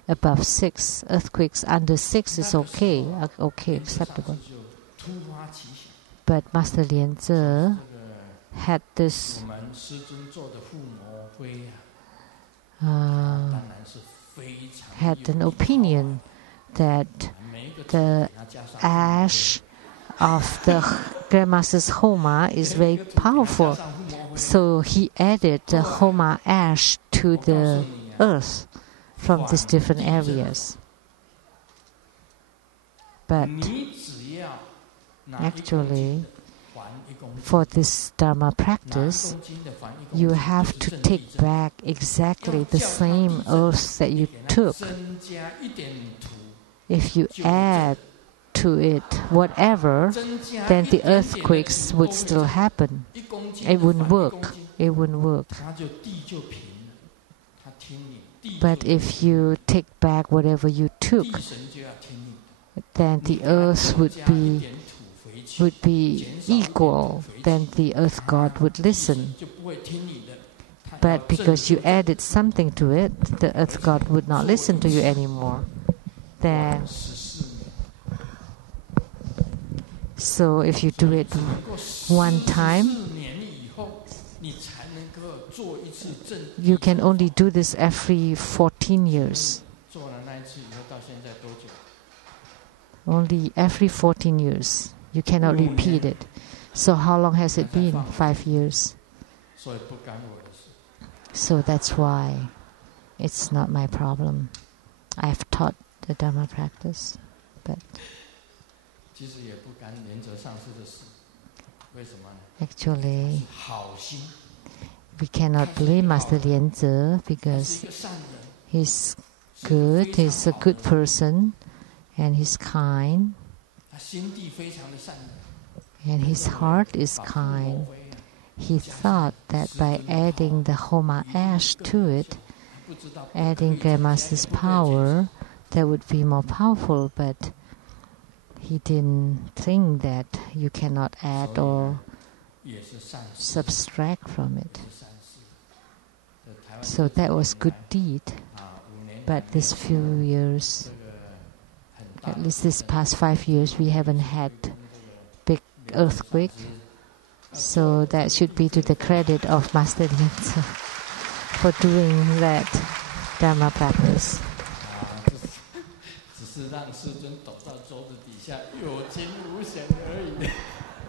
above 6. Earthquakes under 6 is okay, acceptable. But Master Lianzi had this had an opinion that the ash of the Grandmaster's Homa is very powerful. So he added the Homa ash to the earth from these different areas. But actually, for this Dharma practice, you have to take back exactly the same earth that you took. If you add to it whatever, then the earthquakes would still happen. It wouldn't work. But if you take back whatever you took, then the earth would be equal. Then the earth god would listen. But because you added something to it, the earth god would not listen to you So if you do it one time, you can only do this every 14 years. Only every 14 years. You cannot repeat it. So how long has it been? 5 years. So that's why it's not my problem. I've taught the Dharma practice, but actually we cannot blame Master Lianzi because he's good, he's a good person, and he's kind, and his heart is kind. He thought that by adding the Homa ash to it, adding Grandmaster's power, that would be more powerful, but he didn't think that you cannot add or subtract from it. So that was good deed. But this few years, at least this past 5 years, we haven't had big earthquake. So that should be to the credit of Master Lianzi for doing that Dharma practice.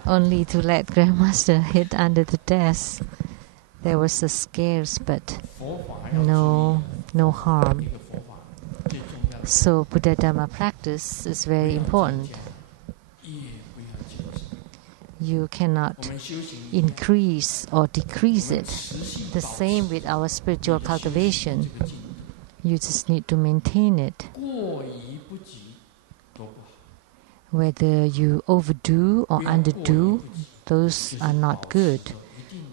Only to let Grandmaster hit under the desk. There was a scares, but no harm. So Buddha Dharma practice is very important. You cannot increase or decrease it. The same with our spiritual cultivation. You just need to maintain it. Whether you overdo or underdo, those are not good.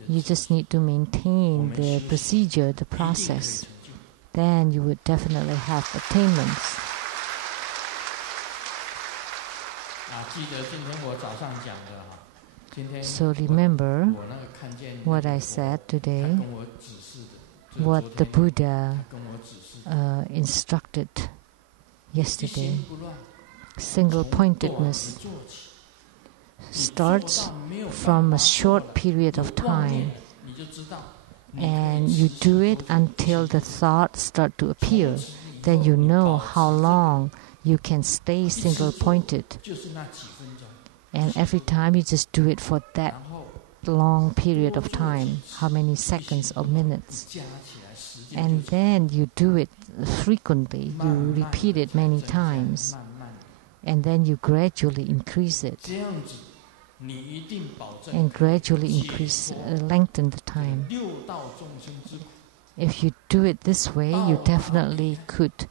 You just need to maintain the procedure, the process. Then you would definitely have attainments. So remember what I said today, what the Buddha instructed yesterday. Single-pointedness starts from a short period of time, and you do it until the thoughts start to appear. Then you know how long you can stay single-pointed. And every time you just do it for that long period of time, how many seconds or minutes. And then you do it frequently, you repeat it many times, and then you gradually increase it. And gradually lengthen the time. If you do it this way, you definitely could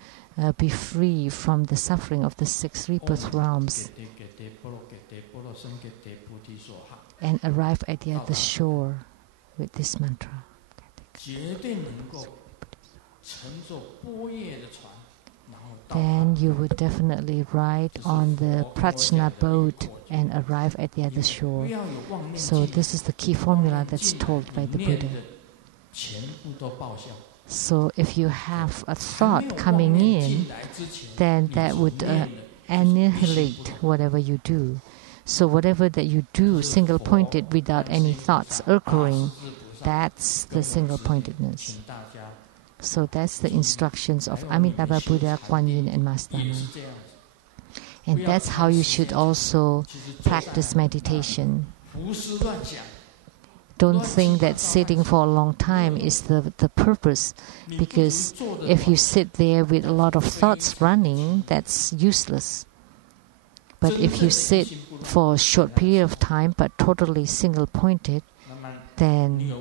be free from the suffering of the 6 rebirth realms and arrive at the other shore with this mantra. Then you would definitely ride on the Prajna boat and arrive at the other shore. So this is the key formula that's told by the Buddha. So if you have a thought coming in, then that would annihilate whatever you do. So whatever that you do, single-pointed without any thoughts occurring, that's the single-pointedness. So that's the instructions of Amitabha Buddha, Kuan Yin, and Master Dhamma. And that's how you should also practice meditation. Don't think that sitting for a long time is the purpose, because if you sit there with a lot of thoughts running, that's useless. But if you sit for a short period of time but totally single-pointed, then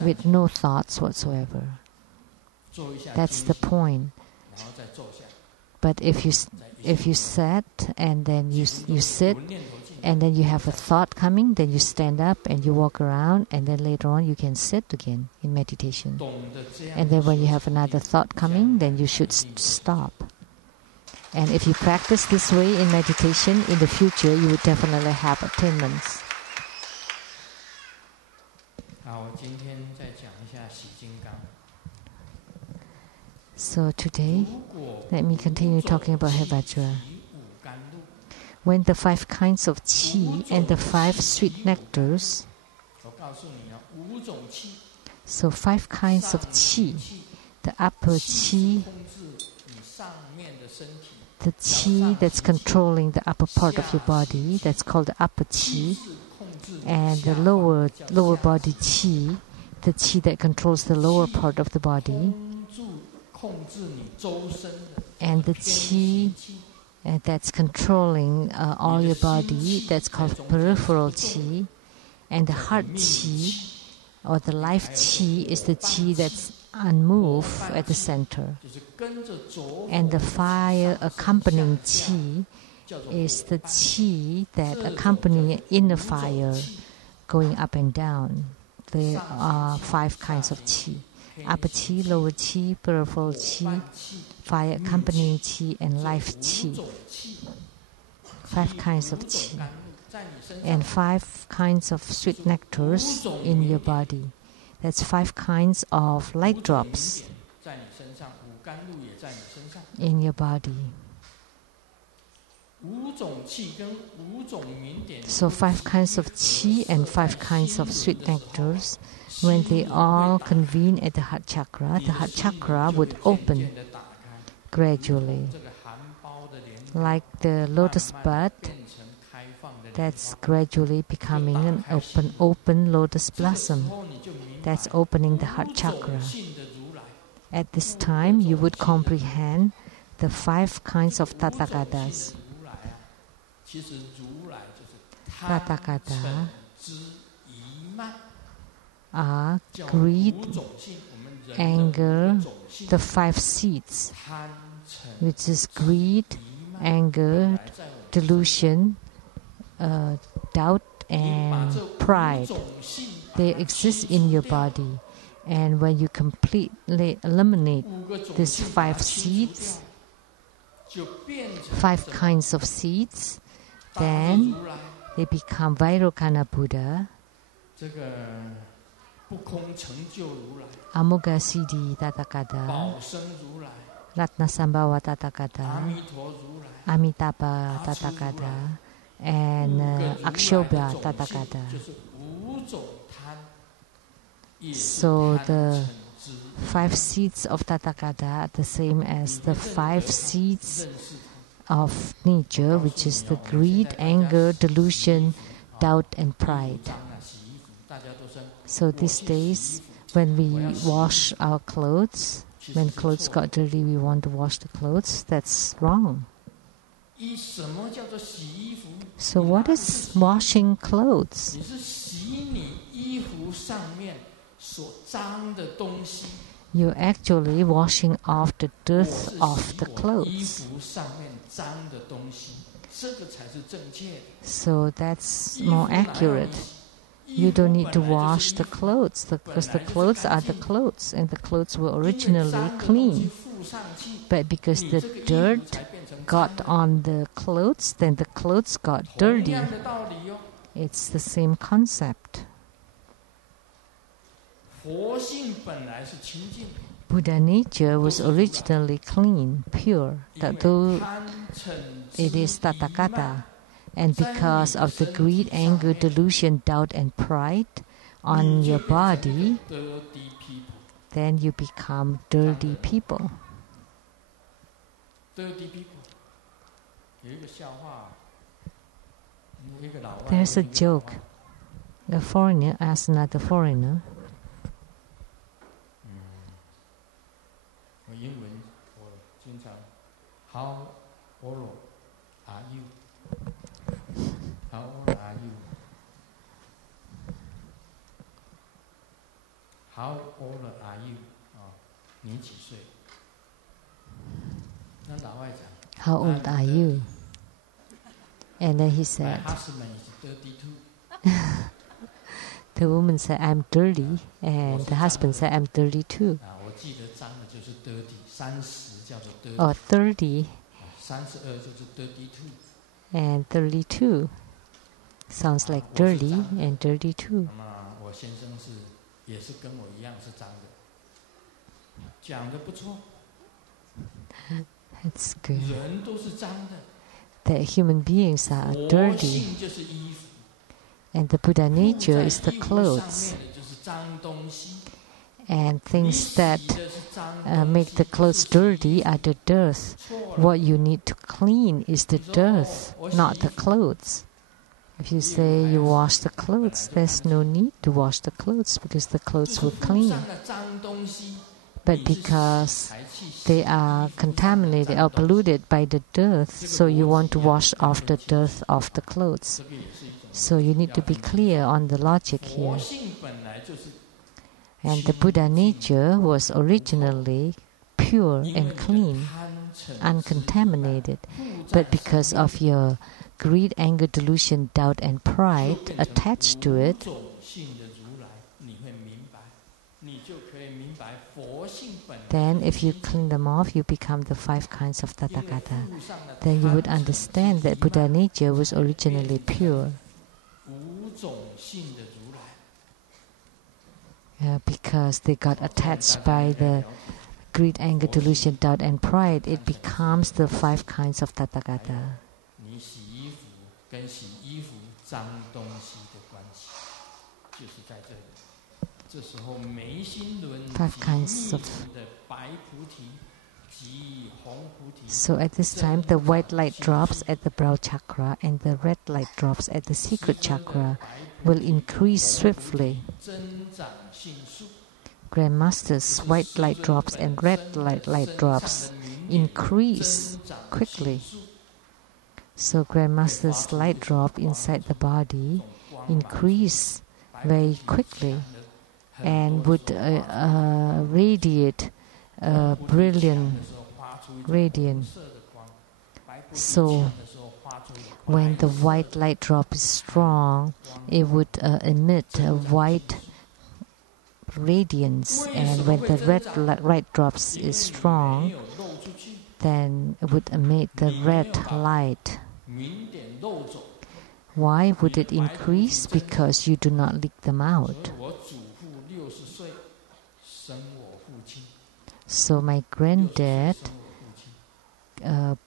with no thoughts whatsoever. That's the point. But if you sat and then you sit and then you have a thought coming, then you stand up and you walk around, and then later on you can sit again in meditation. And then when you have another thought coming, then you should stop. And if you practice this way in meditation, in the future you would definitely have attainments. So today, let me continue talking about Heivajra. when the 5 kinds of qi and the 5 sweet nectars, 我告诉你啊，5种气， so 5 kinds of qi, the upper qi, 控制你上面的身体， the qi that's controlling the upper part of your body, that's called the upper 气 qi, 是控制你 and the 下方 lower 叫 lower 下 body 气 qi, the qi that controls the lower part of the body, 控制你周身的 and the 偏 qi 行气， that's controlling all your body, that's called peripheral qi, and the heart qi, or the life qi, is the qi that's unmoved at the center. 就是跟着着 And the 火 fire 上 accompanying 上下 qi 叫做 is the 火 qi that 这种 accompany 叫 inner 5种 fire 气 going up and down. There are 5 kinds of qi: upper qi, lower qi, peripheral 半 qi, 气 fire accompanying qi, and life 5 qi. 种气 5 kinds of 5种 qi 甘露在你身上 and 5 kinds of sweet nectars in your body. That's 5 kinds of 5 light 种明 drops 点在你身上，5甘露也在你身上， in your body. 5种气跟5种明点 So 5 kinds of qi and 5 kinds of sweet nectars, when they all convene at the heart chakra, the heart chakra would open gradually, 这个含苞的莲 like the lotus bud 变成开放的莲 that's 花 gradually becoming an open lotus 这个时 blossom 候你就明白 that's opening the heart 5 种 chakra. 性的如来， At this time, you would comprehend the 5 kinds of 5种性的 Tathagatas. 如来啊，其实如来就是贪 Tathagata 嗔之疑慢， are 叫 greed, 5种性，我们人的 anger, 5种性 the 5 seeds, 贪嗔 which is greed, 疑慢 anger, 本来在我们 delusion, doubt, 你把 and 这5 pride. 种性 They 把它 exist 清 in 除 your 掉 body. And when you completely eliminate 5个种 these 性把 5它清除 seeds, 掉，就变成 5 什么 kinds of seeds, 大的 then 如来， they become Vairocana Buddha, 这个不空成就如来， Amoghasiddhi Tathagata, 宝生如来， Ratnasambhava 阿 Tathagata, 弥陀如来， Amitabha Tathagata, and 5个如来的 Akshobhya 种性 Tathagata. 就是5种贪，也是 So 贪 the 嗔之疑 5 seeds of Tathagata are the same as the 5 seeds 认识它。 of nature, which is the greed, anger, delusion, doubt, and pride. 脏啊，洗衣服，大家都说 So these days, when we wash our clothes, when clothes got dirty, we want to wash the clothes. That's wrong. 一什么叫做洗衣服？ So what is washing clothes? 你是洗你衣服上面所脏的东西。 You're actually washing off the 我 dirt 是 of 洗 the 我衣 clothes. 服上面脏的东西，这个才是正确的。 So that's 衣服 more 哪要你 accurate. 洗？ You 衣服 don't need to 本来就是 wash 衣 the 服 clothes because the clothes are the clothes and the clothes were originally 因为脏的东西 clean. 附上去， But because 你 the 这个衣服 dirt 才变成 got 脏的。 on the clothes, then the clothes got 同 dirty. 样的道理哟， It's the same concept. 佛性本来是清净的， Buddha nature was originally clean, pure, 因 that 为 though 贪嗔 it 痴 is 疑慢 Tathagata, and because of the greed, anger, delusion, doubt, and pride on 你就 your 变成 body, 一个 dirty people。 then you become dirty people. dirty people。有一个笑话，一个老外 There's a 问一个老外 joke. A foreigner asked another foreigner, 我英文我经常 How old are you? How old are you? How old are you? 哦，你几岁？那老外讲 "How old are you?" And then he My said, husband is 32. the woman said, "I'm dirty," and the husband said, "I'm dirty too." 啊，我记得脏的就是 dirty，30叫做 dirty， Or 30 32就是 32。 and 32 sounds like dirty and dirty too. 那么我先生也是跟我一样是脏的，讲的不错， That's good. 人都是脏的， that human beings are 佛 dirty, 性就是衣服， and the Buddha 附 nature 在 is the 衣服上 clothes, 面的就是脏东西， and 你 things 洗 that 的是脏东 make 西， the 不 clothes 是洗衣 dirty 服。 are the dirt. 错了， What you need to clean is the 你说哦， dirt, 我洗 not 衣 the 服， clothes. If you 衣服 say 还 you 要 wash 洗， the 本来 clothes, 就干 there's 净， no need to wash the clothes because the 就 clothes 是 will 附 clean. 上的脏东西， But 你是洗 because 才去洗 they 衣 are 服上的 contaminated 脏 or 东西， polluted by the dirt, so you want to wash off the dirt of the clothes. 这个也是一种 So you need to be clear on the logic 佛 here. 性本来就是 And the Buddha nature was originally pure 因为 and 你的 clean, 贪嗔痴 uncontaminated. 附在 But because of your greed, anger, delusion, doubt, and 就 pride 变成 attached to 五 it, 种性的如来，你会明白，你就可以明白佛性本来 then 就是 if you 清净， clean them off, you become the 5 kinds of 因为 Tathagata. 附上的 Then you would 贪嗔 understand 痴 that 疑 Buddha 慢 nature was originally pure. 五种性的如来， Because they got 这样 attached 大家 by 应该 the 了解。 greed, anger, delusion, doubt, and pride, it becomes the 5 kinds of 还有 Tathagata. 你洗衣服跟洗衣服脏东西的关系，就是在这里。这时候眉心轮及 5 kinds 密 of 轮的白菩提及红菩提， So at this time, the white light drops at the brow chakra and the red light drops at the secret 师尊的 chakra 白菩 will 提 increase 红菩提 swiftly. 增长性速， Grandmasters' 就是 white 师 light 尊 drops 本 and red 身的 light 身 drops 上的明点 increase 增长 quickly. 性速， So Grandmaster's light drop inside the body 种光芒 increase 白菩 very 提 quickly 强的很 and 多 would 时候发出 radiate 红菩提 brilliant 强的时候发出一种 radiant. 红色的光，白菩提 So 强的时候发出 when the 白色 white light drop is strong, 光 it would emit a 增长 white 性 radiance, 为 and 什么 when 会 the 增 red 长？ light drops 因为 is 你没 strong, 有漏出去， then it would emit the 你没有 red 把 light. 明点漏走， Why would 你 it 的白菩提 increase? 增长。 Because you do not leak them 所 out. 以我祖父60岁生我父亲， So my 60岁 granddad 生我父亲，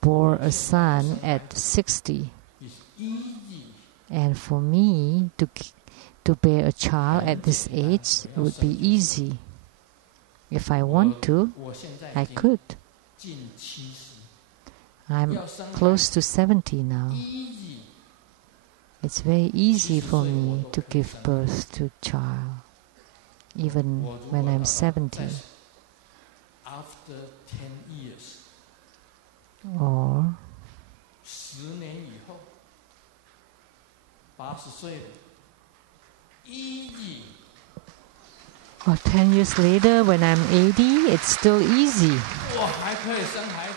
bore a son at 60, 也是easy， and for me to bear a child at this age would be easy. If I want to, 我现在 I 已经 could. 近70， I'm 要生孩 close 子 to 70 now. easy， It's very easy for 70岁 me 我都 to 可以 give 生孩子。 birth to a child, even 我如 when 果 I'm 达到 70. 在 after 10 years， Or 10年以后，80岁了，easy， or 10 years later, when I'm 80, it's still easy. 我还可以生孩子。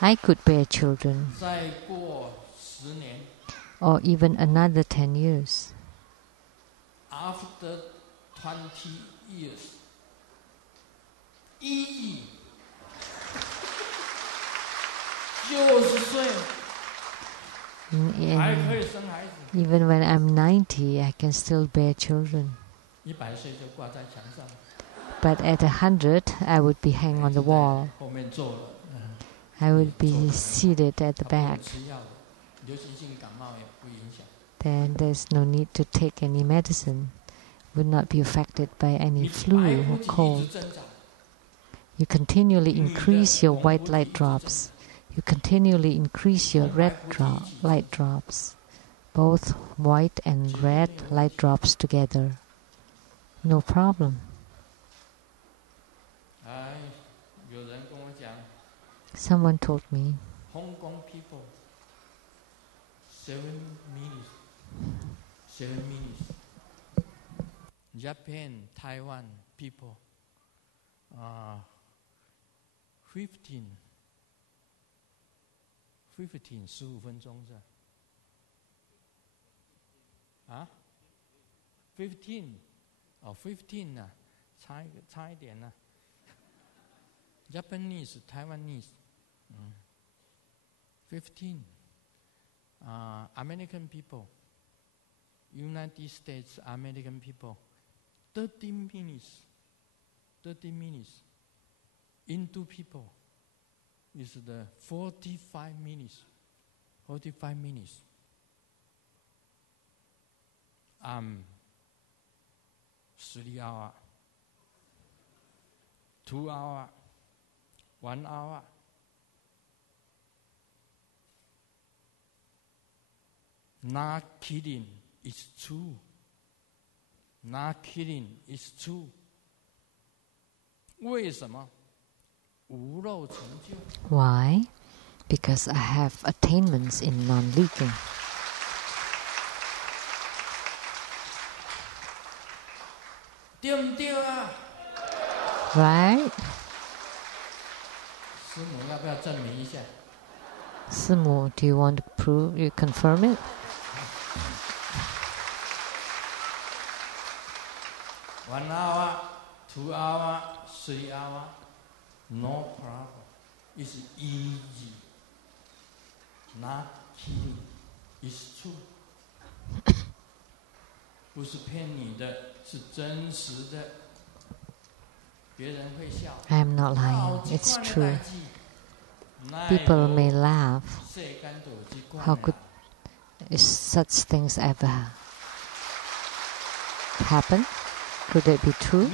I could bear children, 再过10年 or even another 10 years. ，after 20 years， easy， 90岁了， 还可以生孩子。 Even when I'm 90, I can still bear children. 100岁就挂在墙上， But at 100, I would be hanging on the wall. 后面坐了， I would be seated at the 他不用 back. 吃药的，流行性感冒也不影响。 Then there's no need to take any medicine. Would not be affected by any 你 flu 白 or 菩提一 cold. 直增长， You continually increase your white light drops. You continually increase your red light drops. Both white and red light drops together. No problem. 哎，有人跟我讲 Someone told me, ，Hong Kong people 7 minutes, 7 minutes. Japan, Taiwan people 15 15分钟是吧？啊？15哦，15啊，差一点呢、Japanese, Taiwanese, 15. American people, United States American people, 30 minutes. 30 minutes. Hindu people is the 45 minutes. 45 minutes. 3 hours, 2 hours, 1 hour. Not kidding, it's true. Not kidding, it's true. 为什么？无漏成就。 Why? Because I have attainments in non-leaking. 对不对啊？ Right? 师母要不要证明一下？ Simu, do you want to prove, you confirm it? 1 hour, 2 hour, 3 hour, no problem. It's easy. Not kidding. It's true. 不是骗你的，是真实的。别人会笑。 I am not lying. It's true. People may laugh. How could such things ever happen? Could it be true?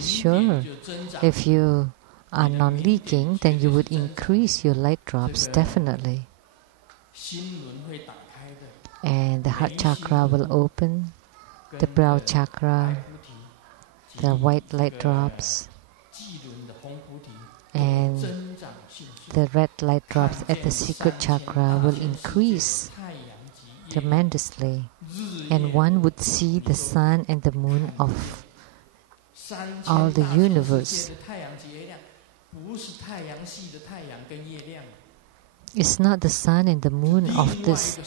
Sure. If you are non-leaking, then you would increase your light drops, definitely. And the heart chakra will open, the brow chakra, the white light drops, and the red light drops at the secret chakra will increase tremendously. And one would see the sun and the moon of all the universe. It's not the sun and the moon of this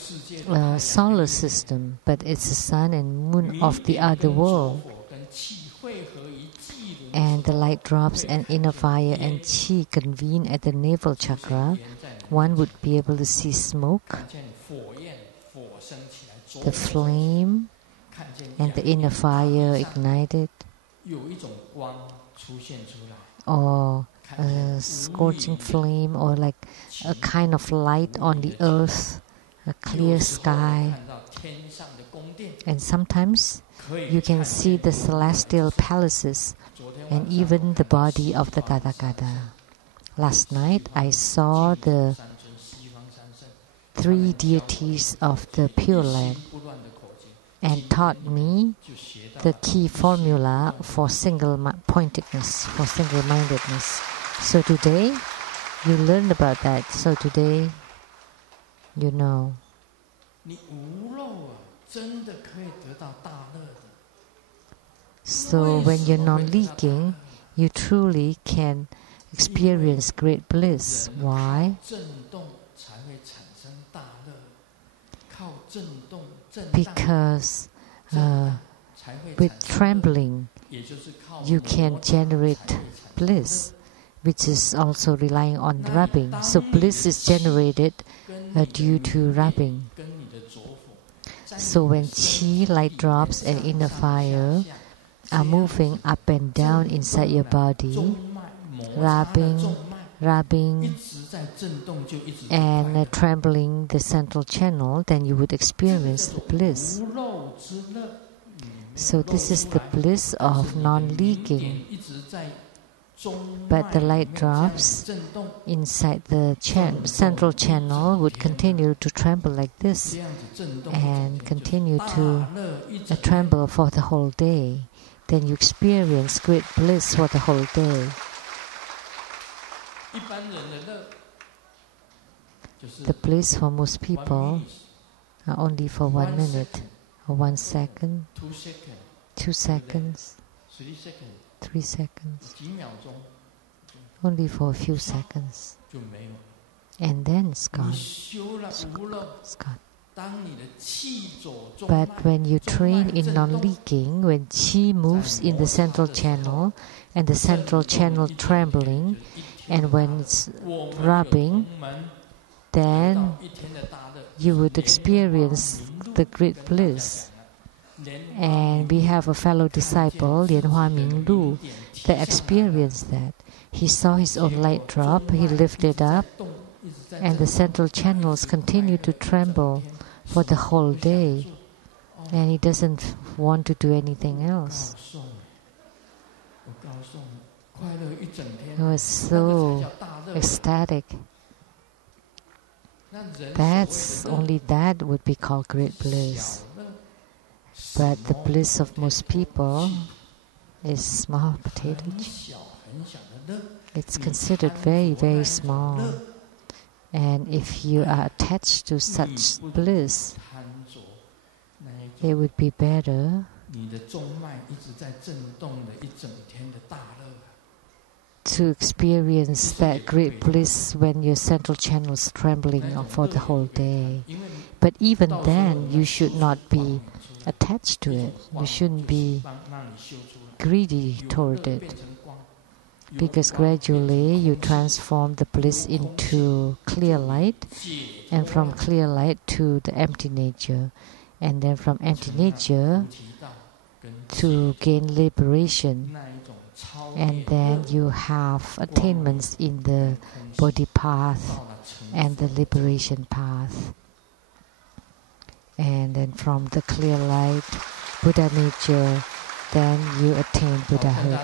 solar system, but it's the sun and moon of the other world. And the light drops and inner fire and chi convene at the navel chakra. One would be able to see smoke, the flame, and the inner fire ignited, or a scorching flame, or like a kind of light on the earth, a clear sky. And sometimes you can see the celestial palaces and even the body of the Gada-gada. Last night I saw the 3 deities of the Pure Land and taught me the key formula for single-pointedness, for single-mindedness. So today, you learned about that. So today, you know. So when you're non-leaking, you truly can experience great bliss. Why? Because with trembling, you can generate bliss, which is also relying on rubbing. So bliss is generated due to rubbing. So when chi, light drops, and inner fire are moving up and down inside your body, rubbing, and trembling the central channel, then you would experience the bliss. So this is the bliss of non-leaking. But the light drops inside the central channel would continue to tremble like this and continue to tremble for the whole day. Then you experience great bliss for the whole day. The bliss for most people are only for 1 minute, or 1 second, 2 seconds, 3 seconds, only for a few seconds, and then it's gone. It's gone. But when you train in non-leaking, when chi moves in the central channel and the central channel trembling, and when it's rubbing, then you would experience the great bliss. And we have a fellow disciple, Lian Hua Ming Lu, that experienced that. He saw his own light drop, he lifted up, and the central channels continue to tremble for the whole day, and he doesn't want to do anything else. He was so ecstatic. Only that would be called great bliss. But the bliss of most people is small potato chip. It's considered very, very small. And if you are attached to such bliss, it would be better to experience that great bliss when your central channel is trembling for the whole day. But even then, you should not be attached to it. You shouldn't be greedy toward it. Because gradually you transform the bliss into clear light, and from clear light to the empty nature, and then from empty nature to gain liberation. And then you have attainments in the Bodhi path and the liberation path. And then from the clear light, Buddha nature, then you attain Buddhahood.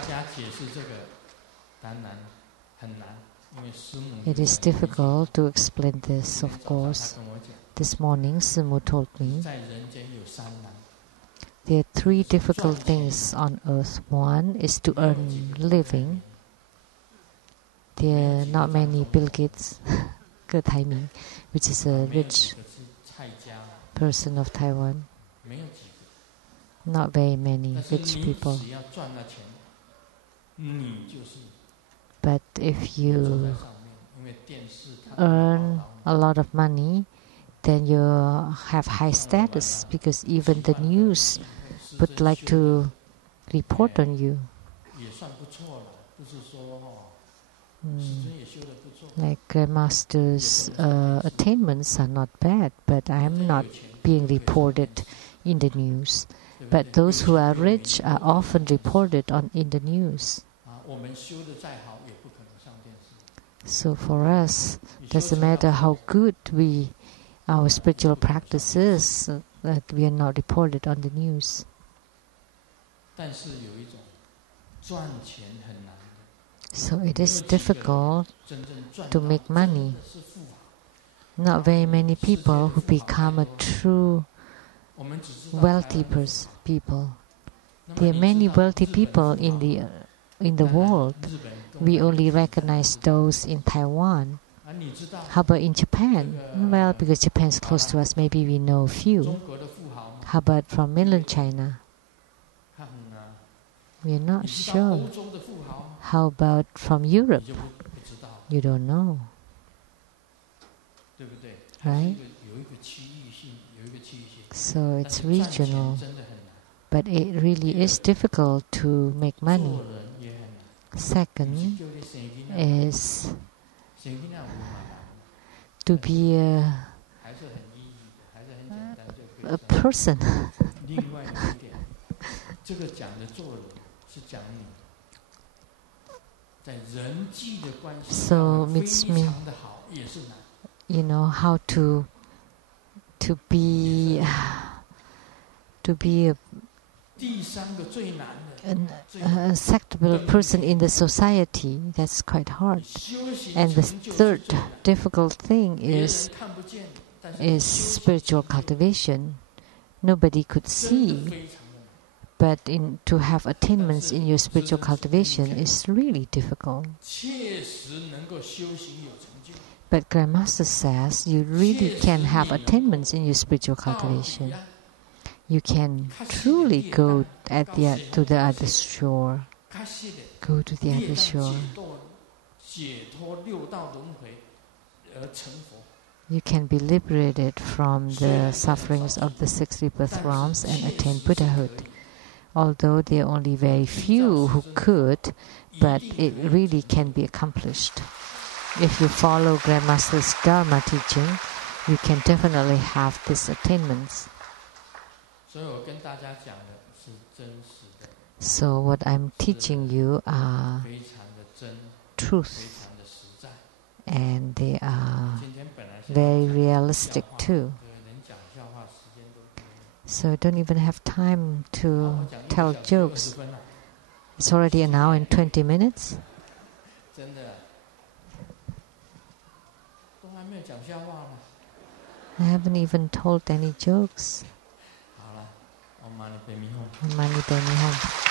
It is difficult to explain this, of course. This morning, Simu told me there are three difficult things on earth. One is to earn living. There are not many Bill Gates, Ge Taiming, which is a rich person of Taiwan. Not very many rich people. But if you earn a lot of money, then you have high status, because even the news would like to report on you. Like Grandmaster's attainments are not bad, but I am not being reported in the news. But those who are rich are often reported in the news. So for us, doesn't matter how good our spiritual practices, that we are not reported on the news. So it is difficult to make money. Not very many people who become a true wealthy people. There are many wealthy people in the world. We only recognize those in Taiwan. How about in Japan? Well, because Japan is close to us, maybe we know a few. How about from mainland China? We are not sure. How about from Europe? You don't know. Right? So it's regional. But it really is difficult to make money. Second is to be a person. So means me, how to be an acceptable person in the society. That's quite hard. And the third difficult thing is spiritual cultivation. Nobody could see, but to have attainments in your spiritual cultivation is really difficult. But Grandmaster says you really can have attainments in your spiritual cultivation. You can truly go to the other shore. Go to the other shore. You can be liberated from the sufferings of the 6 rebirth realms and attain Buddhahood. Although there are only very few who could, but it really can be accomplished. If you follow Grandmaster's Dharma teaching, you can definitely have these attainments. So what I'm teaching you are truth and they are very realistic too. So don't even have time to tell jokes. It's already an hour and 20 minutes. I haven't even told any jokes. Om Mani Padme Hum.